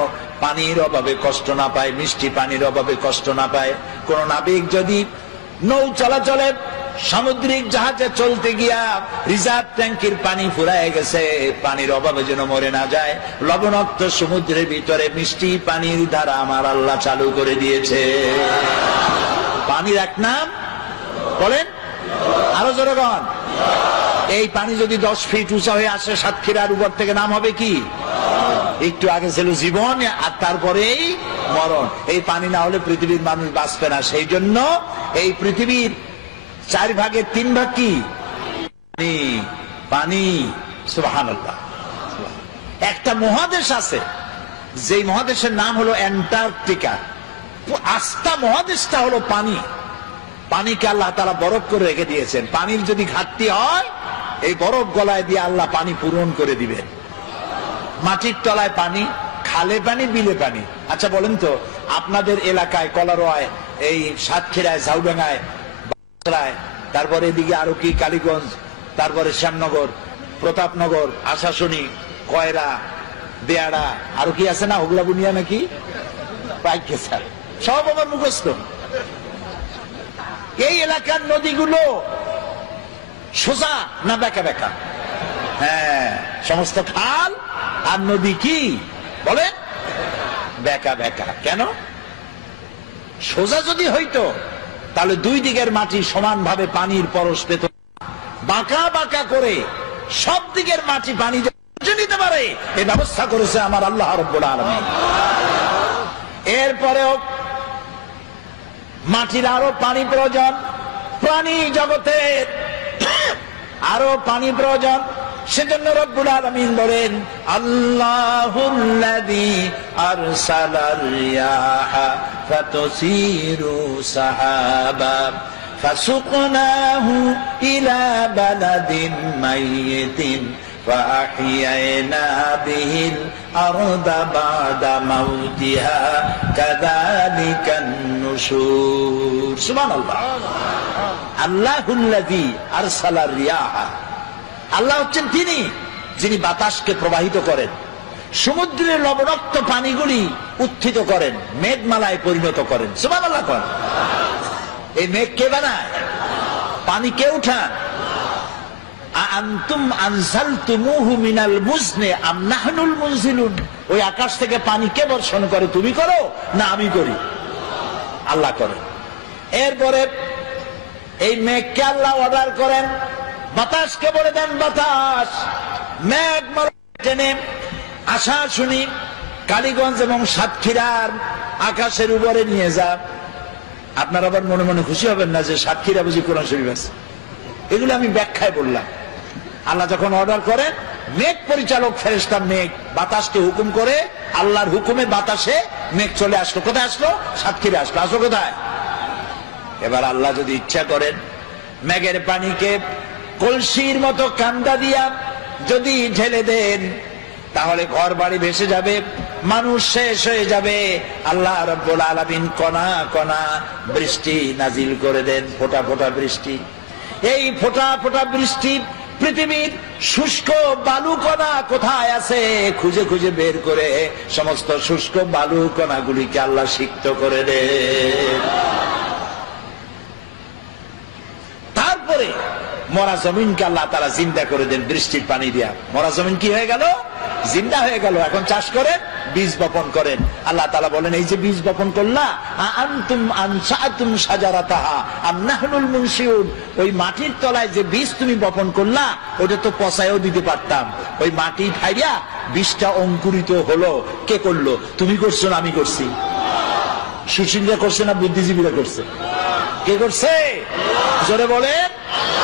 পানির অভাবে কষ্ট না পায়, মিষ্টি পানির অভাবে কষ্ট না পায়। কোন নাবিক যদি নৌ চলাচলে সামুদ্রিক জাহাজে চলতে গিয়া রিজার্ভ ট্যাঙ্কির পানি ফুরায় গেছে, পানির অভাবে যেন মরে না যায়। লবণাক্ত সমুদ্রের ভিতরে মিষ্টি পানির ধারা আমার আল্লাহ চালু করে দিয়েছে। পানির এক নাম বলেন, আরো জোরে বলেন। এই পানি যদি 10 ফিট উঁচা হয়ে আসে সাতক্ষীরার উপর থেকে, নাম হবে কি? একটু আগে ছিল জীবন আর তারপরেই মরণ। এই পানি না হলে পৃথিবীর মানুষ বাঁচবে না। সেই জন্য এই পৃথিবীর 4 ভাগের 3 ভাগ কি? পানি। সুবহানাল্লাহ। একটা মহাদেশ আছে, যেই মহাদেশের নাম হলো অ্যান্টার্কটিকা। আস্তা মহাদেশটা হলো পানি। পানিকে আল্লাহ তাআলা বরফ করে রেখে দিয়েছেন। পানির যদি ঘাটতি হয়, এই বরফ গলায় দিয়ে আল্লাহ পানি পূরণ করে দিবেন। মাটির তলায় পানি, খালে পানি, বিলে পানি। আচ্ছা বলেন তো, আপনাদের এলাকায় কলারোয়ায়, এই সাতক্ষীরায়, ঝাউডাঙ্গায়, তারপরে এদিকে আরো কি কালীগঞ্জ, তারপরে শ্যামনগর, প্রতাপনগর, আশাশুনি, কয়রা, বেয়াড়া, আরো কি আছে না, ওগুলা বুনিয়া নাকি সব আমার মুখস্থ। এই এলাকার নদীগুলো সোজা না বেঁকা বেঁকা? হ্যাঁ, সমস্ত খাল আর নদী কি বলেন? বেঁকা বেঁকা। কেন? সোজা যদি হইতো তাহলে 2 দিকের মাটি সমানভাবে পানির পরশ পেত। বাঁকা বাঁকা করে সব দিকের মাটি পানি নিতে পারে এই ব্যবস্থা করেছে আমার আল্লাহ রাব্বুল আলামিন। এরপরেও মাটির আরো পানি প্রয়োজন, প্রাণী জগতের আরো পানি প্রয়োজন। সেজন্য রব্বুল আলামিন বলেন, আল্লাহুল্লাযী আরসালার রিয়াহা ফাতুসিরু সাহাবা ফাসুকনাহু ইলা বালাদিন মাইয়িতিন فأحيينا به الأرض بعد موتها كذلك النشور سبحان الله الله الذي أرسل الرياح আল্লাহ হচ্ছেন তিনি যিনি বাতাসকে প্রবাহিত করেন, সমুদ্রের লবণাক্ত পানিগুলি উত্থিত করেন, মেঘমালায় পরিণত করেন। সুবহানাল্লাহ। এই মেঘ কে বানায়? পানি কে উঠান? আনতুম আনজালতুমুহু মিনাল মুজনি আম নাহনুল মুনজিলুন। ওই আকাশ থেকে পানি কে বর্ষণ করে? তুমি করো না আমি করি? আল্লাহ করে। এরপরে এই মেঘকে আল্লাহ অর্ডার করেন, বাতাসকে বলে দেন বাতাস মেঘ টেনে আশা শুনি কালীগঞ্জ এবং সাতক্ষীরার আকাশের উপরে নিয়ে যা। আপনারা আবার মনে মনে খুশি হবেন না যে সাতক্ষীরা বুঝি কোরআন শরীফ আছে। এগুলো আমি ব্যাখ্যায় বললাম। আল্লাহ যখন অর্ডার করেন, মেঘ পরিচালক ফেরেশতা মেঘ বাতাসকে হুকুম করে, আল্লাহর হুকুমে বাতাসে মেঘ চলে আসলো। কোথায় আসলো? সাতক্ষীরা আসলো। আসলো কোথায়? এবার আল্লাহ যদি ইচ্ছা করেন, মেঘের পানিকে কলসির মতো কান্দা দিয়া যদি ঢেলে দেন, তাহলে ঘর বাড়ি ভেসে যাবে, মানুষ শেষ হয়ে যাবে, আল্লাহ রাব্বুল আলামিন কণা কণা বৃষ্টি নাজিল করে দেন, ফোঁটা ফোঁটা বৃষ্টি। এই ফোঁটা ফোঁটা বৃষ্টি পৃথিবীর শুষ্ক বালু কণা কোথায় আছে খুঁজে খুঁজে বের করে সমস্ত শুষ্ক বালু কণাগুলিকে আল্লাহ সিক্ত করে দেন। তারপরে মরা জমিনকে আল্লাহ তাআলা জিন্দা করে দেন বৃষ্টির পানি দিয়া। মরা জমিন কি হয়ে গেল? জিন্দা হয়ে গেল। এখন চাষ করেন, বীজ বপন করেন। আল্লাহ তাআলা বলেন, এই যে বীজ বপন করলা, আনতুম আনশাতুম শাজারাতাহা আম নাহনুল মুনশিউন, ওই মাটির তলায় যে বীজ তুমি বপন করলা ওটা তো পচায়ও দিতে পারতাম। ওই মাটি ফাইয়া বীজটা অঙ্কুরিত হলো, কে করলো? তুমি করছো না আমি করছি? সুশীলরা করছে না বুদ্ধিজীবীরা করছে? কে করছে? জোরে বলেন,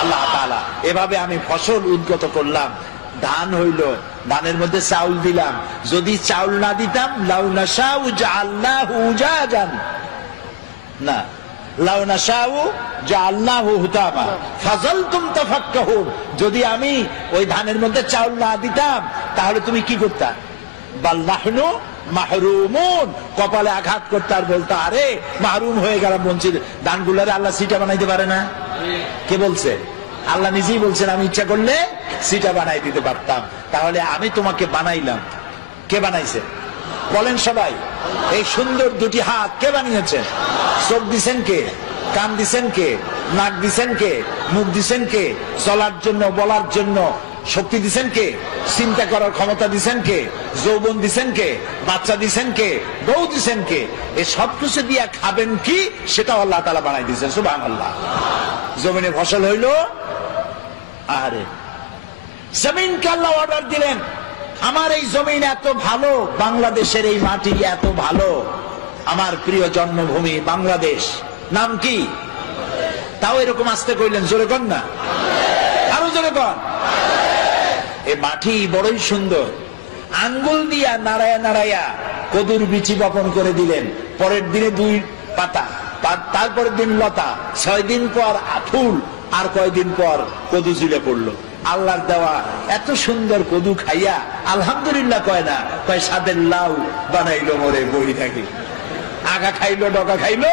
আল্লাহ তাআলা। এভাবে আমি ফসল উদ্গত করলাম, ধান হইল, ধানের মধ্যে চাউল দিলাম। যদি চাউল না দিতাম, লাউ নাশাউ জাআলনাহু উজাজান, না লাউ নাশাউ জাআলনাহু হুতামা ফাযালতুম তাফাক্কাহুন, যদি আমি ওই ধানের মধ্যে চাউল না দিতাম তাহলে তুমি কি করতা? বাল নাহনু মাহরুমুন, কপালে আঘাত করতে আর বলতো আরে মাহরুম হয়ে গেলাম, বঞ্চিত। ধানগুলারে আল্লাহ সিটা বানাইতে পারে না? কে বলছে? আল্লাহ নিজেই বলছেন, আমি ইচ্ছা করলে সিটা বানাই দিতে পারতাম। তাহলে আমি তোমাকে বানাইলাম, কে বানাইছে? বলেন সবাই। এই সুন্দর দুটি হাত কে বানিয়েছেন? চোখ দিছেন কে? কান দিছেন কে? নাক দিছেন কে? মুখ দিছেন কে? চলার জন্য, বলার জন্য শক্তি দিছেন কে? চিন্তা করার ক্ষমতা দিছেন কে? যৌবন দিছেন কে? বাচ্চা দিছেন কে? বউ দিছেন কে? এই সবকিছু দিয়া খাবেন কি সেটা আল্লাহ তাআলা বানাই দিয়েছেন। সুবহানাল্লাহ। জমিনে ফসল হইল, আরে জমিনকে আল্লাহ অর্ডার দিলেন, আমার এই জমিন এত ভালো, বাংলাদেশের এই মাটি এত ভালো, আমার প্রিয় জন্মভূমি বাংলাদেশ, নাম কি? তাও এরকম আসতে কইলেন, জোরে কর না, আরো জোরে কর। এই মাটি বড়ই সুন্দর। আঙ্গুল দিয়া নাড়ায়া নাড়ায়া কদুর বিচি বপন করে দিলেন। পরের দিনে 2 পাতা, তারপরের দিন লতা, 6 দিন পর ফুল, আর কয়দিন পর কদু ঝুলে পড়লো। আল্লাহর দেওয়া এত সুন্দর কদু খাইয়া আলহামদুলিল্লাহ কয় না, কয় সাদের লাউ বানাইলো মরে বই থাকি। আগা খাইলো, ডগা খাইলো,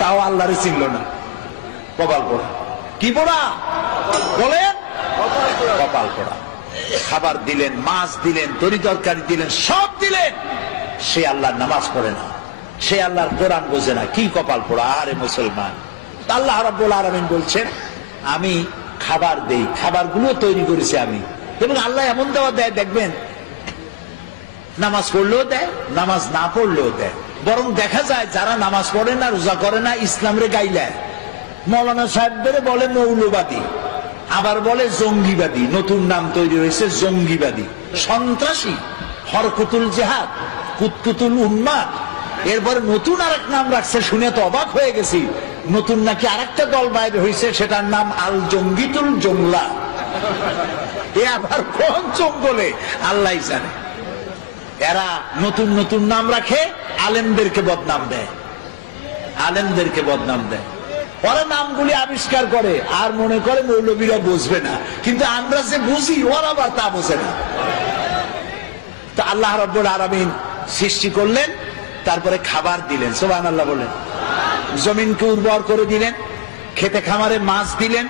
তাও আল্লাহরে চিনল না। কপাল পোড়া। কি পোড়া বলেন? কপাল পোড়া। খাবার দিলেন, মাছ দিলেন, তরি তরকারি দিলেন, সব দিলেন, সে আল্লাহর নামাজ পড়ে না, সে আল্লাহর কোরআন বোঝে না। কি কপাল পোড়া! আরে মুসলমান, আল্লাহ রাব্বুল আলামিন বলছেন, আমি খাবার দেই, খাবারগুলো তৈরি করেছি আমি। এবং আল্লাহ এমন দেওয়া দেয়, দেখবেন নামাজ পড়লেও দেয়, নামাজ না পড়লেও দেয়। বরং দেখা যায় যারা নামাজ পড়ে না, রোজা করে না, ইসলামরে গাইলায়। মৌলানা সাহেবদের বলে মৌলবাদী, আবার বলে জঙ্গিবাদী। নতুন নাম তৈরি হয়েছে জঙ্গিবাদী, সন্ত্রাসী, হরকুতুল জেহাদ, কুতকুতুল উন্মাদ। এরপরে নতুন আরেক নাম রাখছে, শুনে তো অবাক হয়ে গেছি। নতুন নাকি আরেকটা দল বাইরে হয়েছে, সেটার নাম আল জঙ্গিতুল জংলা। এ আবার কোন জঙ্গলে আল্লাহ জানে। এরা নতুন নতুন নাম রাখে, আলেমদেরকে বদনাম দেয়, আলেমদেরকে বদনাম দেয়। ওরা নামগুলি আবিষ্কার করে আর মনে করে মৌলবীরা বুঝবে না, কিন্তু আমরা যে বুঝি ওরা আবার তা বোঝে না। তো আল্লাহ রাব্বুল আলামিন সৃষ্টি করলেন, তারপরে খাবার দিলেন। সুবহানাল্লাহ বলেন। জমিনকে উর্বর করে দিলেন, খেতে খামারে মাছ দিলেন,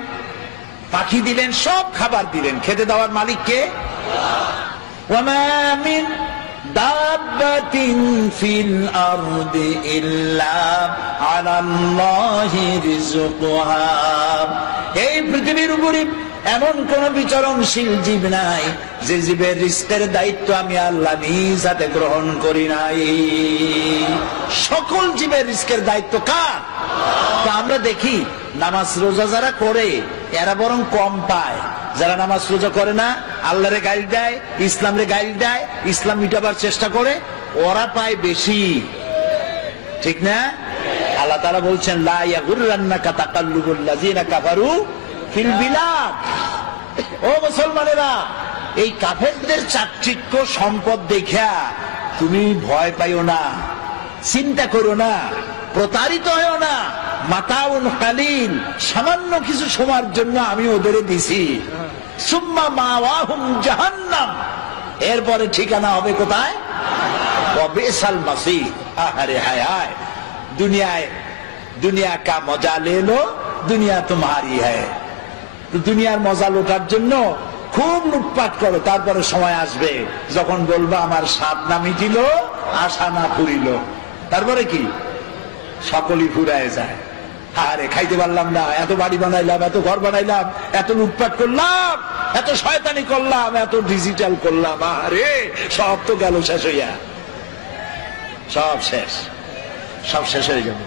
পাখি দিলেন, সব খাবার দিলেন। খেতে দেওয়ার মালিক কে? ওয়ামা মিন দাব্বাতিন ফিল আরদি ইল্লা আলাল্লাহি রিজকুহা। এই পৃথিবীর উপরে এমন কোন বিচরণশীল জীব নাই যে জীবের রিস্কের দায়িত্ব আমি আল্লাহ নিজ হাতে গ্রহণ করি নাই। সকল জীবের রিস্কের দায়িত্ব কার? তো আমরা দেখি নামাজ রোজা যারা করে এরা বরং কম পায়, যারা নামাজ রোজা করে না, আল্লাহরে গাইল দেয়, ইসলামরে গাইল দেয়, ইসলাম মিটাবার চেষ্টা করে, ওরা পায় বেশি। ঠিক না? আল্লাহ তাআলা বলছেন, লা ইয়াগুররান্নাকা তাকাল্লুবুল লাযিনা কাফারু ফিল বিলাদ। ও মুসলমানেরা, এই কাফেরদের চাকচিক্য সম্পদ দেখা তুমি ভয় পাইও না, চিন্তা করো না, প্রতারিত হও না। মাতাউন কালিল, সামান্য কিছু সময়ের জন্য আমি ওদের দিছি। সুম্মা মাওয়াহুম জাহান্নাম, এরপরে ঠিকানা হবে কোথায়? ওয়া বিসাল মাসির। আরে হায় হায়, দুনিয়া কা মজা লে লো, দুনিয়া তোমারি হ্যায়। দুনিয়ার মজা লোটার জন্য খুব লুটপাট করো, তারপরে সময় আসবে যখন বলবা আমার স্বাদ না মিটিল, আশা না ফুরিল, তারপরে কি সকলই ফুরায় যায়। আরে খাইতে পারলাম না, এত বাড়ি বানাইলাম, এত ঘর বানাইলাম, এত লুটপাট করলাম, এত শয়তানি করলাম, এত ডিজিটাল করলাম, আরে সব তো গেল শেষ হইয়া, সব শেষ, সব শেষ হয়ে যাবে।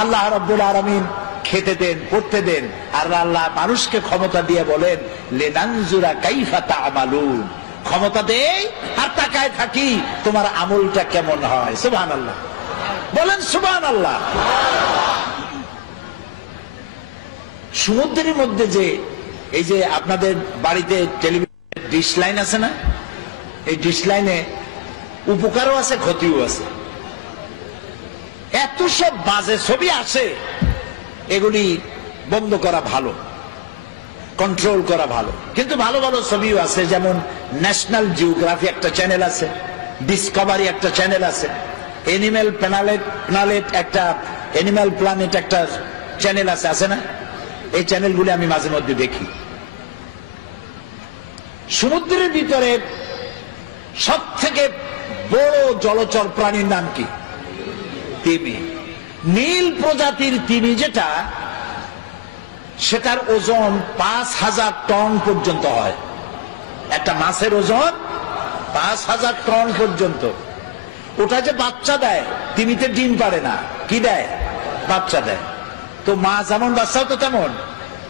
আল্লাহ রাব্বুল আলামিন খেতে দেন, পড়তে দেন, আর আল্লাহ মানুষকে ক্ষমতা দিয়ে বলেন লিনানজুরা কাইফা তা'মালুন, ক্ষমতা দেই আর তাকায় থাকি তোমার আমলটা কেমন হয়। সুবহানাল্লাহ বলেন, সুবহানাল্লাহ। সমুদ্রের মধ্যে যে এই যে আপনাদের বাড়িতে টেলিভিশন ডিশ লাইন আছে না, এই ডিশ লাইনে উপকারও আছে, ক্ষতিও আছে। এত সব বাজে ছবি আসে, এগুলি বন্ধ করা ভালো, কন্ট্রোল করা ভালো, কিন্তু ভালো ভালো ছবিও আছে। যেমন ন্যাশনাল জিওগ্রাফি একটা চ্যানেল আছে, ডিসকভারি একটা চ্যানেল আছে, এনিম্যাল প্ল্যানেট একটা, এনিম্যাল প্ল্যানেট একটা চ্যানেল আছে, আছে না? এই চ্যানেলগুলি আমি মাঝে মধ্যে দেখি। সমুদ্রের ভিতরে সব থেকে বড় জলচর প্রাণীর নাম কি? তিমি। নীল প্রজাতির তিমি যেটা, সেটার ওজন 5000 টন পর্যন্ত হয়। একটা মাছের ওজন 5000 টন পর্যন্ত। ওটা যে বাচ্চা দেয়, তিমিতে ডিম পারে না, কি দেয়? বাচ্চা দেয়। তো মা যেমন, বাচ্চাও তো তেমন।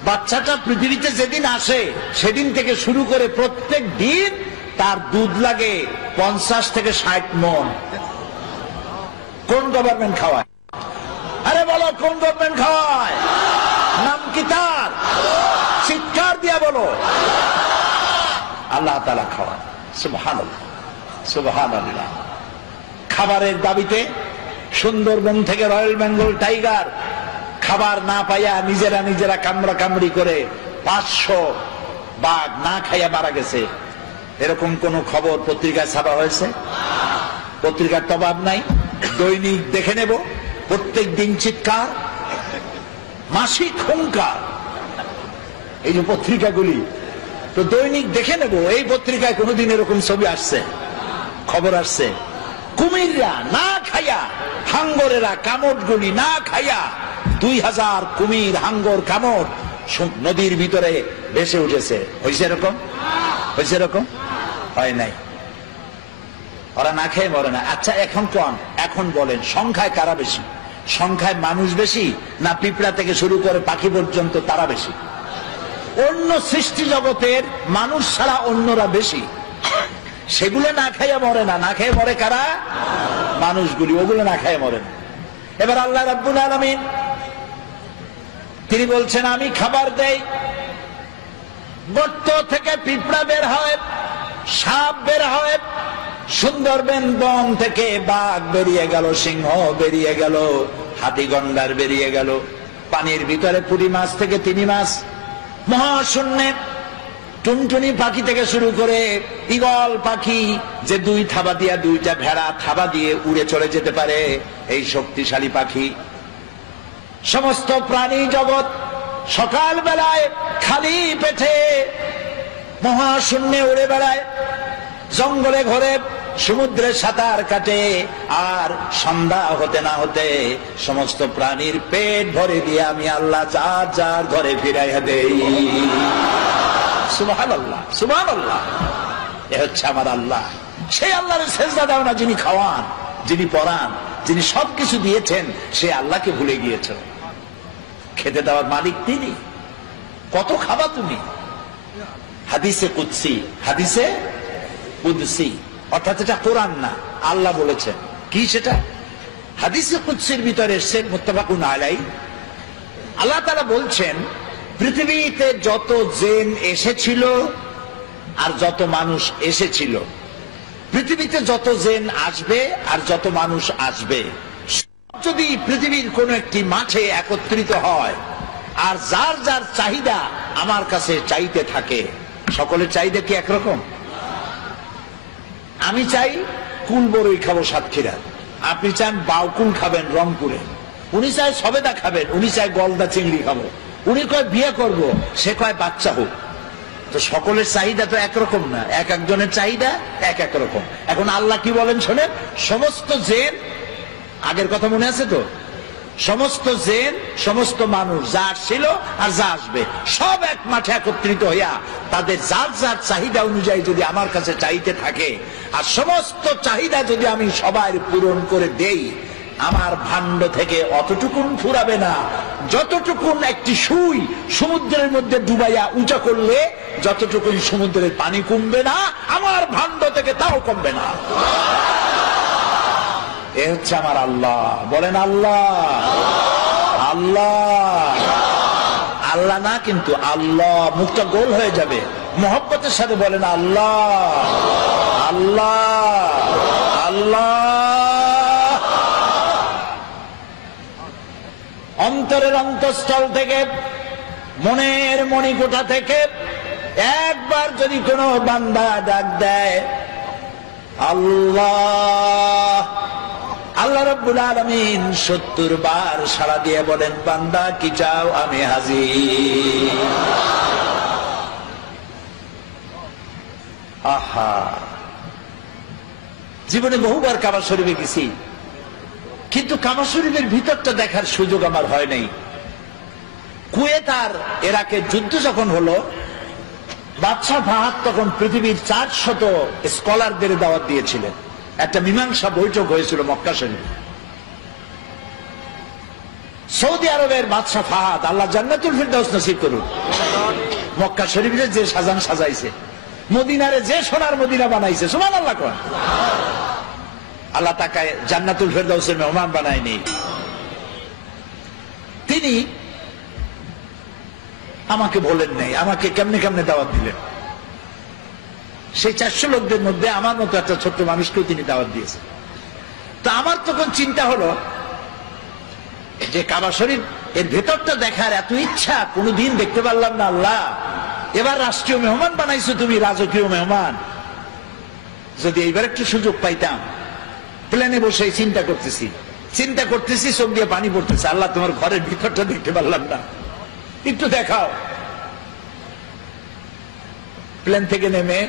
বাচ্চাটা পৃথিবীতে যেদিন আসে সেদিন থেকে শুরু করে প্রত্যেক দিন তার দুধ লাগে 50 থেকে 60 মণ। কোন গভর্নমেন্ট খাওয়ায়? আরে বলো, কোন গভর্নমেন্ট খাওয়ায়? নাম কি তার? চিৎকার দিয়া বলো। আল্লাহ তাআলা খাওয়ায়। সুবহানাল্লাহ, সুবহানাল্লাহ। খাবারের দাবিতে সুন্দরবন থেকে রয়্যাল বেঙ্গল টাইগার খাবার না পাইয়া নিজেরা কামড়া কামড়ি করে 500 বাঘ না খাইয়া মারা গেছে। এরকম কোন খবর পত্রিকায় ছাপা হয়েছে? পত্রিকার তো অভাব নাই। দৈনিক দেখে নেব, প্রত্যেক দিন চিৎকার, মাসিক হুঙ্কার। এই যে পত্রিকাগুলি, তো দৈনিক দেখে নেব এই পত্রিকায় কোনদিন এরকম ছবি আসছে, খবর আসছে? কুমিররা না খাইয়া, হাঙ্গরেরা কামড়গুলি না খাইয়া 2000 কুমির, হাঙ্গর, কামড় নদীর ভিতরে ভেসে উঠেছে। হয়েছে এরকম? হয়েছে এরকম? হয় নাই। ওরা না খেয়ে মরে না। আচ্ছা এখন বলেন, সংখ্যায় কারা বেশি? সংখ্যায় মানুষ বেশি, না পিঁপড়া থেকে শুরু করে পাখি পর্যন্ত তারা বেশি? অন্য সৃষ্টি জগতের মানুষ ছাড়া অন্যরা বেশি। সেগুলো না খাইয়া মরে না। না খেয়ে মরে কারা? মানুষগুলি। ওগুলো না খাইয়া মরে না। এবার আল্লাহ রাব্বুল আলামিন তিনি বলছেন, আমি খাবার দেই, গর্ত থেকে পিঁপড়া বের হয়, সাপ বের হয়, সুন্দরবন বন থেকে বাঘ বেরিয়ে গেল, সিংহ বেরিয়ে গেল, হাতি গন্ডার বেরিয়ে গেল, পানির ভিতরে পুঁটি মাছ থেকে তিমি মাছ, মহাশূন্যে টুনটুনি পাখি থেকে শুরু করে ঈগল পাখি, যে 2 থাবা দিয়া 2টা ভেড়া থাবা দিয়ে উড়ে চলে যেতে পারে, এই শক্তিশালী পাখি। সমস্ত প্রাণী জগৎ সকাল বেলায় খালি পেটে মহাশূন্যে উড়ে বেড়ায়, জঙ্গলে ঘরে, সমুদ্রে সাঁতার কাটে, আর সন্ধ্যা হতে না হতে সমস্ত প্রাণীর পেট ভরে দিয়ে আমি আল্লাহ যার যার ঘরে ফিরাইয়া দেই। সুবহানাল্লাহ, সুবহানাল্লাহ। এ হচ্ছে আমার আল্লাহ। সেই আল্লাহর সেজদা দাও না, যিনি খাওয়ান, যিনি পরান, যিনি সবকিছু দিয়েছেন, সে আল্লাহকে ভুলে গিয়েছ। খেতে দেওয়ার মালিক তিনি। কত খাবা তুমি? হাদিসে কুদসি, হাদিসে কুদসি, অর্থাৎ এটা কোরআন না, আল্লাহ বলেছেন। কি সেটা? হাদিসে কুদসির ভিতরে এসেছে, মুত্তাফাকুন আলাইহি। আল্লাহ তাআলা বলছেন, পৃথিবীতে যত জিন এসেছিল আর যত মানুষ এসেছিল, পৃথিবীতে যত জিন আসবে আর যত মানুষ আসবে, যদি পৃথিবীর কোন একটি মাঠে একত্রিত হয় আর যার যার চাহিদা আমার কাছে চাইতে থাকে, সকলের চাহিদা কি একরকম? আমি চাই কুল বড়ই খাবো সাতক্ষীরা, আপনি চান বাউকুল খাবেন রংপুরে, উনি চায় সবেদা খাবেন, উনি চায় গলদা চিংড়ি খাবো, উনি কয় বিয়ে করব, সে কয় বাচ্চা হোক। তো সকলের চাহিদা তো একরকম না, এক একজনের চাহিদা এক এক রকম। এখন আল্লাহ কি বলেন শোনেন, সমস্ত জেন, আগের কথা মনে আছে তো, সমস্ত জেন সমস্ত মানুষ যা আসছিল আর যা আসবে সব এক মাঠে একত্রিত হইয়া তাদের যার যার চাহিদা অনুযায়ী যদি আমার কাছে চাইতে থাকে, আর সমস্ত চাহিদা যদি আমি সবার পূরণ করে দেই, আমার ভাণ্ড থেকে অতটুকুন ফুরাবে না যতটুকুন একটি সুই সমুদ্রের মধ্যে ডুবাইয়া উঁচা করলে যতটুকুন সমুদ্রের পানি কমবে না, আমার ভাণ্ড থেকে তাও কমবে না। এ হচ্ছে আমার আল্লাহ। বলেন আল্লাহ। আল্লাহ আল্লাহ না কিন্তু আল্লাহ, মুখটা গোল হয়ে যাবে, মোহব্বতের সাথে বলেন আল্লাহ আল্লাহ আল্লাহ। অন্তরের অন্তঃস্থল থেকে, মনের মণিকোঠা থেকে একবার যদি কোনো বান্দা ডাক দেয় আল্লাহ, আল্লাহ রাব্বুল আলামিন 70 বার সাড়া দিয়ে বলেন বান্দা কি চাও, আমি হাজির। আহা, জীবনে বহুবার কাবা শরীফে গেছি, কিন্তু কাবা শরীফের ভিতরটা দেখার সুযোগ আমার হয় নাই। কুয়েত আর ইরাকের যুদ্ধ যখন হলো, বাদশাহ ফাহাদ তখন পৃথিবীর 400 স্কলারদের দাওয়াত দিয়েছিলেন। একটা মীমাংসা বৈঠক হয়েছিল মক্কা শরীফে। সৌদি আরবের বাদশাহ ফাহাদ, আল্লাহ জান্নাতুল ফিরদাউস নসিব করুন, মক্কা শরীফে যে সাজান সাজাইছে, মদিনারে যে সোনার মদিনা বানাইছে, সুবহানাল্লাহ কোন, আল্লাহ তাকে জান্নাতুল ফিরদাউসের মেহমান বানায়নি। তিনি আমাকে বলেন নাই, আমাকে কেমনে কেমনে দাওয়াত দিলেন। সেই 400 লোকদের মধ্যে আমার মতো একটা ছোট্ট মানুষকেও তিনি দাওয়াত দিয়েছেন। তো আমার তখন চিন্তা হলো যে কাবা শরীফ এর ভেতরটা দেখার এত ইচ্ছা, কোনোদিন দেখতে পারলাম না। আল্লাহ, এবার রাষ্ট্রীয় মেহমান বানাইছো তুমি, রাজকীয় মেহমান, যদি এইবার একটু সুযোগ পাইতাম। প্লেনে বসে চিন্তা করতেছি, চোখ দিয়ে পানি পড়তেছে, আল্লাহ তোমার ঘরের ভিতরটা দেখতে পারলাম না, একটু দেখাও। প্লেন থেকে নেমে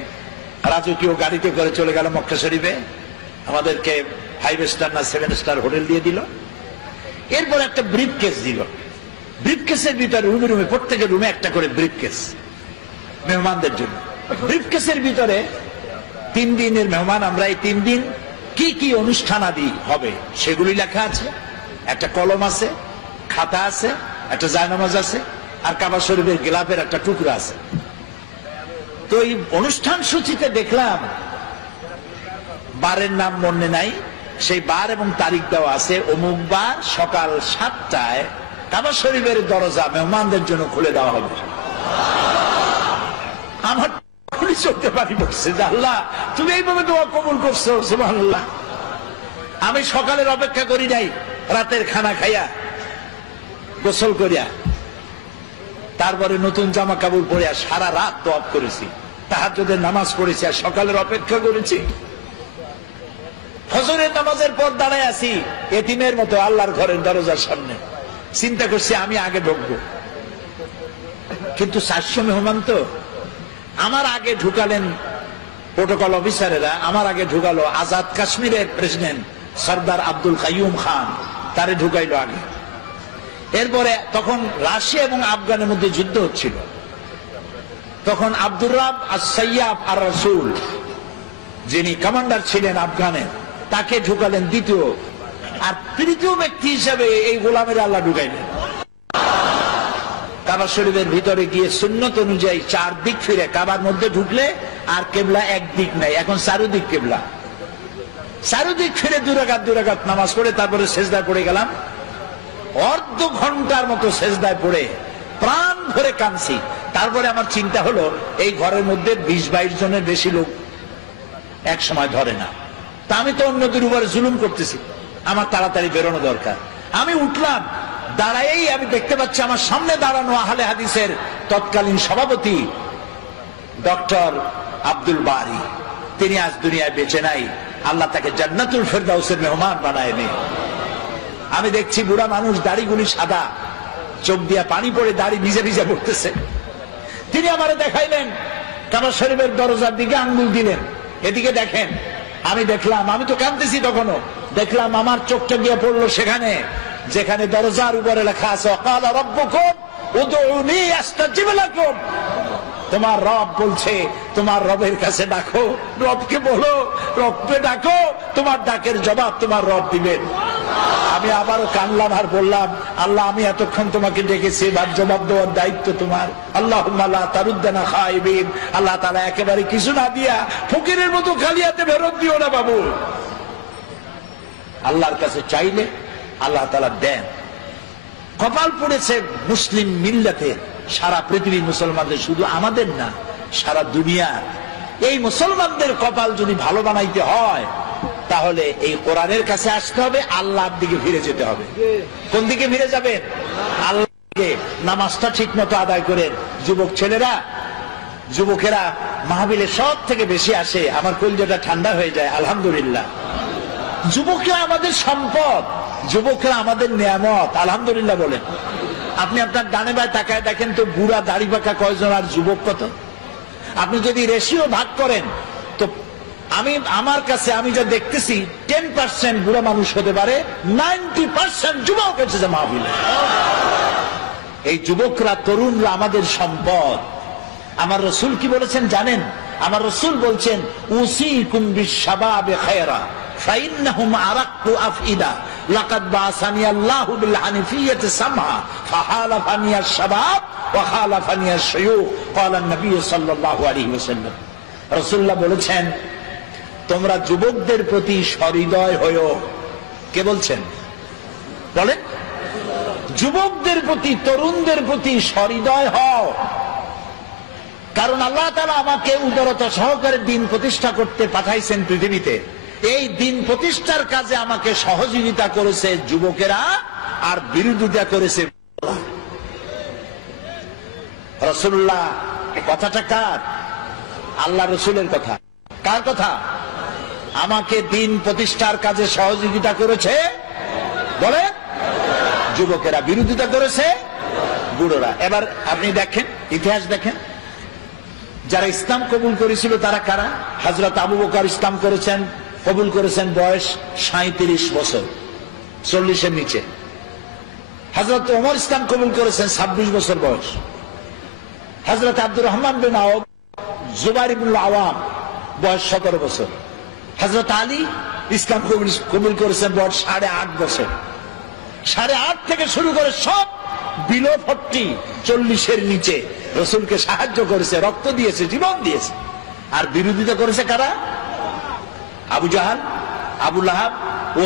রাজকীয় গাড়িতে করে চলে গেল মক্কা শরীফে, আমাদেরকে 5 স্টার না 7 স্টার হোটেল দিয়ে দিল। এরপর একটা ব্রিফকেস দিল, ব্রিফকেসের ভিতরে রুমে রুমে প্রত্যেকের রুমে একটা করে ব্রিফকেস মেহমানদের জন্য। ব্রিফকেসের ভিতরে 3 দিনের মেহমান আমরা, এই 3 দিন কি কি অনুষ্ঠানাদি হবে সেগুলি লেখা আছে, একটা কলম আছে, খাতা আছে, একটা জায়নামাজ আছে, আর কাবা শরীফের গিলাফের একটা টুকরা আছে। তো এই অনুষ্ঠান সূচিতে দেখলাম বারের নাম মনে নাই, সেই বার এবং তারিখ দেওয়া আছে, অমুক বার সকাল 7টায় কাবা শরীফের দরজা মেহমানদের জন্য খুলে দেওয়া হবে। আমার চলতে পারি বলছে যে আল্লাহ তুমি এইভাবে দোয়া কবুল করছো, সুবহানাল্লাহ। আমি সকালের অপেক্ষা করি নাই, রাতের খানা খাইয়া গোসল করিয়া তারপরে নতুন জামা কাপড় পরিয়া সারা রাত তওয়াফ করেছি, তাহাজ্জুদের নামাজ পড়েছি, আর সকালের অপেক্ষা করেছি। ফজরের নামাজের পর দাঁড়ায় আছি এতিমের মতো আল্লাহর ঘরের দরজার সামনে, চিন্তা করছি আমি আগে ঢুকবো। কিন্তু 400 মেহমান তো, আমার আগে ঢুকালেন প্রোটোকল অফিসারেরা, আমার আগে ঢুকালো আজাদ কাশ্মীরের প্রেসিডেন্ট সরদার আব্দুল কাইয়ুম খান, তারে ঢুকাইলো আগে। এরপরে তখন রাশিয়া এবং আফগানের মধ্যে যুদ্ধ হচ্ছিল, তখন আব্দুর রাব আস-সাইয়াফ আর রাসূল যিনি কমান্ডার ছিলেন আফগানের, তাকে ঢুকালেন দ্বিতীয়, আর তৃতীয় ব্যক্তি হিসেবে এই গোলামের আল্লাহ ঢুকাইলেন। কাবা শরীফের ভিতরে গিয়ে সুন্নত অনুযায়ী 4 দিক ফিরে, কাবার মধ্যে ঢুকলে আর কেবলা এক দিক নাই, এখন চারুদিক কেবলা। চারুদিক ফিরে 2 রাকাত নামাজ পড়ে তারপরে সেজদায় পড়ে গেলাম। অর্ধ ঘন্টার মতো সেজদায় পড়ে প্রাণ ভরে কাঁদছি। তারপরে আমার চিন্তা হলো এই ঘরের মধ্যে 20-22 জনের বেশি লোক এক সময় ধরে না, তা আমি তো অন্যদের উপরে জুলুম করতেছি, আমার তাড়াতাড়ি বেরোনো দরকার। আমি উঠলাম, দাঁড়াই আমি দেখতে পাচ্ছি আমার সামনে দাঁড়ানো আহলে হাদিসের তৎকালীন সভাপতি ডক্টর আব্দুল বারী, তিনি আজ দুনিয়ায় বেঁচে নাই। আল্লাহ তাকে জান্নাতুল ফেরদাউসের মেহমান বানায় নি। আমি দেখছি বুড়া মানুষ, দাড়িগুলি সাদা, চোখ দিয়া পানি পড়ে দাড়ি ভিজে ভিজে পড়তেছে। তিনি আমারে দেখাইলেন, কাবা শরীফের দরজার দিকে আঙ্গুল দিলেন, এদিকে দেখেন। আমি দেখলাম, আমি তো কাঁদতেছি তখনও, দেখলাম আমার চোখটা গিয়ে পড়লো সেখানে যেখানে দরজার উপরে লেখা আছে ওয়াকালা রাব্বুকুম উদউনি আস্তাজিব লাকুম। তোমার রব বলছে তোমার রবের কাছে ডাকো, রবকে বলো, রবকে ডাকো, তোমার ডাকের জবাব তোমার রব দিবেন। আমি আবারও কানলাম আর বললাম, আল্লাহ আমি এতক্ষণ তোমাকে ডেকেছি, এবার জবাব দেওয়ার দায়িত্ব তোমার। আল্লাহুম্মা লা তারুদ্দানা খাইবিন, আল্লাহ তাআলা একেবারে কিছু না দিয়া ফকিরের মতো খালি হাতে ফেরত দিও না বাবু। আল্লাহর কাছে চাইলে আল্লাহ তাআলা দেন। কপাল পড়েছে মুসলিম মিল্লাতে, সারা পৃথিবীর মুসলমানদের, শুধু আমাদের না, সারা দুনিয়ার এই মুসলমানদের কপাল যদি ভালো বানাইতে হয় তাহলে এই কোরআনের কাছে আসতে হবে, আল্লাহর দিকে ফিরে যেতে হবে। কোন দিকে ফিরে যাবেন? আল্লাহর দিকে। নামাজটা ঠিক মতো আদায় করেন। যুবক ছেলেরা, যুবকেরা মাহফিলে সব থেকে বেশি আসে, আমার কলিজাটা ঠান্ডা হয়ে যায়। আলহামদুলিল্লাহ, যুবকরা আমাদের সম্পদ, যুবকরা আমাদের নিয়ামত। আলহামদুলিল্লাহ বলেন। আপনি আপনার ডানে বায় তাকায় দেখেন তো, বুড়া দাড়ি পাকা কয়জন আর যুবক কত? আপনি যদি রেশিও ভাগ করেন তো আমার কাছে আমি যা দেখতেছি 10% বুড়া মানুষ হতে পারে, 90% যুবক এসেছে মাহফিলে। এই যুবকরা, তরুণরা আমাদের সম্পদ। আমার রাসূল কি বলেছেন জানেন? আমার রাসূল বলছেন উসিকুম বিশ-শাবাবে খায়রা ফাইন্নাহুম আরাক্কু আফইদা লাকাদ বাসানি আল্লাহু বিল হানিফিয়্যাতি সামহা ফাহালাফানি আশ-শাবাব ওয়া খালাফানি আশ-শায়ুখ ক্বালা নবী সাল্লাল্লাহু আলাইহি ওয়াসাল্লাম। রাসূলুল্লাহ বলেছেন তোমরা যুবকদের প্রতি সহৃদয় হও। কে বলছেন? বলেন। যুবকদের প্রতি, তরুণদের প্রতি সহৃদয় হও, কারণ আল্লাহ তাআলা আমাকে উদারতা সহকারে দিন প্রতিষ্ঠা করতে পাঠাইছেন পৃথিবীতে। এই দিন প্রতিষ্ঠার কাজে আমাকে সহযোগিতা করেছে যুবকেরা, আর বিরোধিতা করেছে। রাসূলুল্লাহ কথাটা কার? আল্লাহ রাসূলের কথা। কার কথা? আমাকে দিন প্রতিষ্ঠার কাজে সহযোগিতা করেছে বলে যুবকেরা, বিরোধিতা করেছে বুড়োরা। এবার আপনি দেখেন, ইতিহাস দেখেন, যারা ইসলাম কবুল করেছিল তারা কারা? হযরত আবু বকর ইসলাম করেছেন, কবুল করেছেন বয়স 37 বছর, 40-এর নিচে। হযরত ওমর ইসলাম কবুল করেছেন 26 বছর বয়স। হযরত আব্দুর রহমান বিন আওফ, জুবাইর ইবনে আওয়াম বয়স 17 বছর। হযরত আলী ইসলাম কবুল করেছেন বয়স 8.5 বছর। 8.5 থেকে শুরু করে সব বিলো 40, 40-এর নিচে রাসূলকে সাহায্য করেছে, রক্ত দিয়েছে, জীবন দিয়েছে। আর বিরোধিতা করেছে কারা? আবু জাহাল, আবু লাহাব,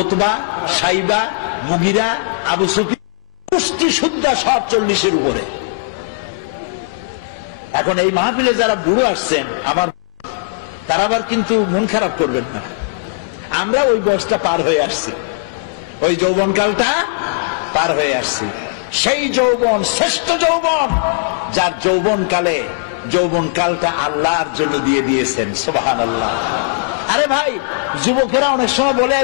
উতবা, সাইবা, মুগিরা, আবু সুফিয়ান, কুস্তি সুদ্ধা সব 40-এর উপরে। এখন এই মাহফিলে যারা বুড়ো আসছেন আমার, তারা আবার কিন্তু মন খারাপ করবেন না। আমরা ওই বয়সটা পার হয়ে আসছি, ওই যৌবনকালটা পার হয়ে আসছি। সেই যৌবন শ্রেষ্ঠ যৌবন, যার যৌবনকালটা আল্লাহর জন্য দিয়ে দিয়েছেন। সুবহানাল্লাহ। আরে ভাই, যুবকেরা অনেক সময় বলে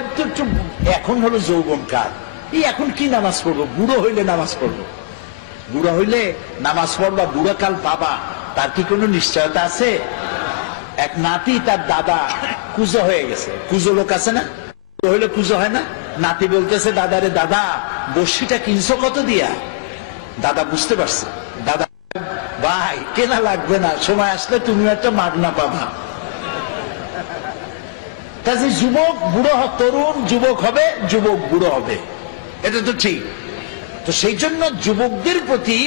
এখন হলো যৌবনকাল, এই এখন কি নামাজ পড়বো? বুড়ো হইলে নামাজ পড়বো। বুড়ো হইলে নামাজ পড়বা, বুড়ো কাল পাবা, তার কি কোনো নিশ্চয়তা আছে? এক নাতি, তার দাদা কুজো হয়ে গেছে। কুজো লোক আছে না? হইলে কুজো হয় না? নাতি বলতেছে দাদারে, দাদা বর্ষিটা কিনছো কত দিয়া? দাদা বুঝতে পারছে, দাদা ভাই কেনা লাগবে না, সময় আসলে তুমি একটা মাগনা পাবা। কাজে যুবক বুড়ো, তরুণ যুবক হবে, যুবক বুড়ো হবে, এটা তো ঠিক। তো সেই জন্য যুবকদের প্রতি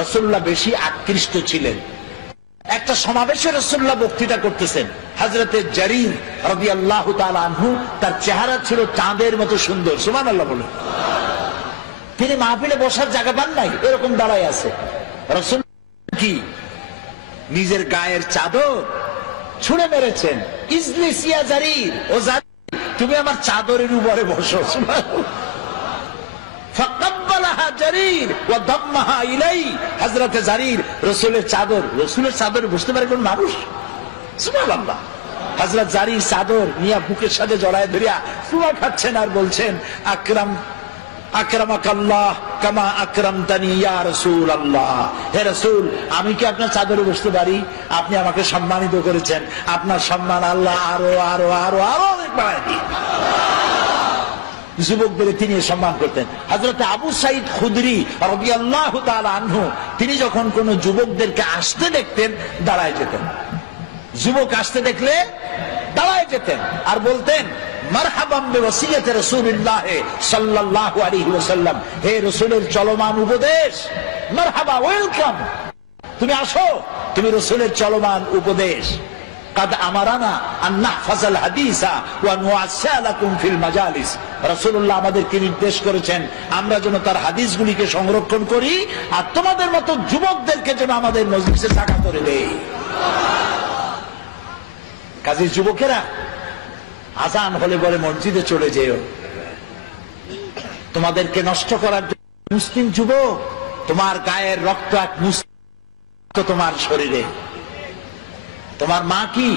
রাসূলুল্লাহ বেশি আকৃষ্ট ছিলেন। একটা সমাবেশে রাসূলুল্লাহ বক্তৃতা করতেছেন, হযরতে জারীর রাদিয়াল্লাহু তাআলা আনহু, তার চেহারা ছিল চাঁদের মতো সুন্দর। সুবহানাল্লাহ বলেন। তিনি মাহফিলে বসার জায়গা পান নাই, এরকম দাঁড়ায় আছে। রাসূল কি নিজের গায়ের চাদর ছুঁড়ে মেরেছেন, ইজলিস ইয়া জারীর, ও জারীর তুমি আমার চাদরের উপরে বসো। ফাকাব্বালাহা জারীর ওয়া দাম্মাহা ইলাই। হযরতে জারীর রাসূলের চাদরে বুঝতে পারে কোন মানুষ? সুবহানাল্লাহ। হযরত জারি চাদর নিয়ে বুকের সাথে জড়ায় ধরিয়া চুমা খাচ্ছেন আর বলছেন, আকরামাকাল্লাহ কামা আকরামতানি ইয়া রাসূলুল্লাহ। হে রাসূল, আমি কি আপনার চাদরে বসতে পারি? আপনি আমাকে সম্মানিত করেছেন, আপনার সম্মান আল্লাহ আরো আরো আরো আরো অনেক বাড়ায় দিন। যুবকদের তিনি সম্মান করতেন। হযরত আবু সাঈদ খুদরি রাদিয়াল্লাহু তাআলা আনহু, তিনি যখন কোন যুবকদেরকে আসতে দেখতেন দাঁড়ায় যেতেন। যুবক আসতে দেখলে দাঁড়ায় যেতেন আর বলতেন, মারহাবাম বিওসিয়্যতি রাসূলিল্লাহ সাল্লাল্লাহু আলাইহি ওয়াসাল্লাম। হে রাসূলের চলমান উপদেশ, মারহাবা, ওয়েলকাম, তুমি আসো, তুমি রাসূলের চলমান উপদেশ। কাদ আমারানা আন নাহফাযাল হাদিসা ওয়া নুআসসালাকুম ফিল মাজালিস। রাসূলুল্লাহ আমাদেরকে নির্দেশ করেছেন আমরা যেন তার হাদিসগুলিকে সংরক্ষণ করি আর তোমাদের মতো যুবকদেরকে যেন আমাদের মজলিসে জায়গা করে দেই। কাজী যুবকেরা, আজান হলে বলে মসজিদে চলে যেও, তোমাদেরকে নষ্ট করার জন্য। মুসলিম যুবক, তোমার গায়ের রক্ত এক মুসলিম তোমার শরীরে। তোমার মা কি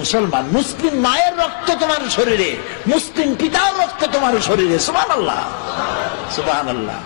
মুসলমান, মুসলিম মায়ের রক্ত তোমার শরীরে, মুসলিম পিতার রক্ত তোমার শরীরে। সুবহানাল্লাহ, সুবহানাল্লাহ।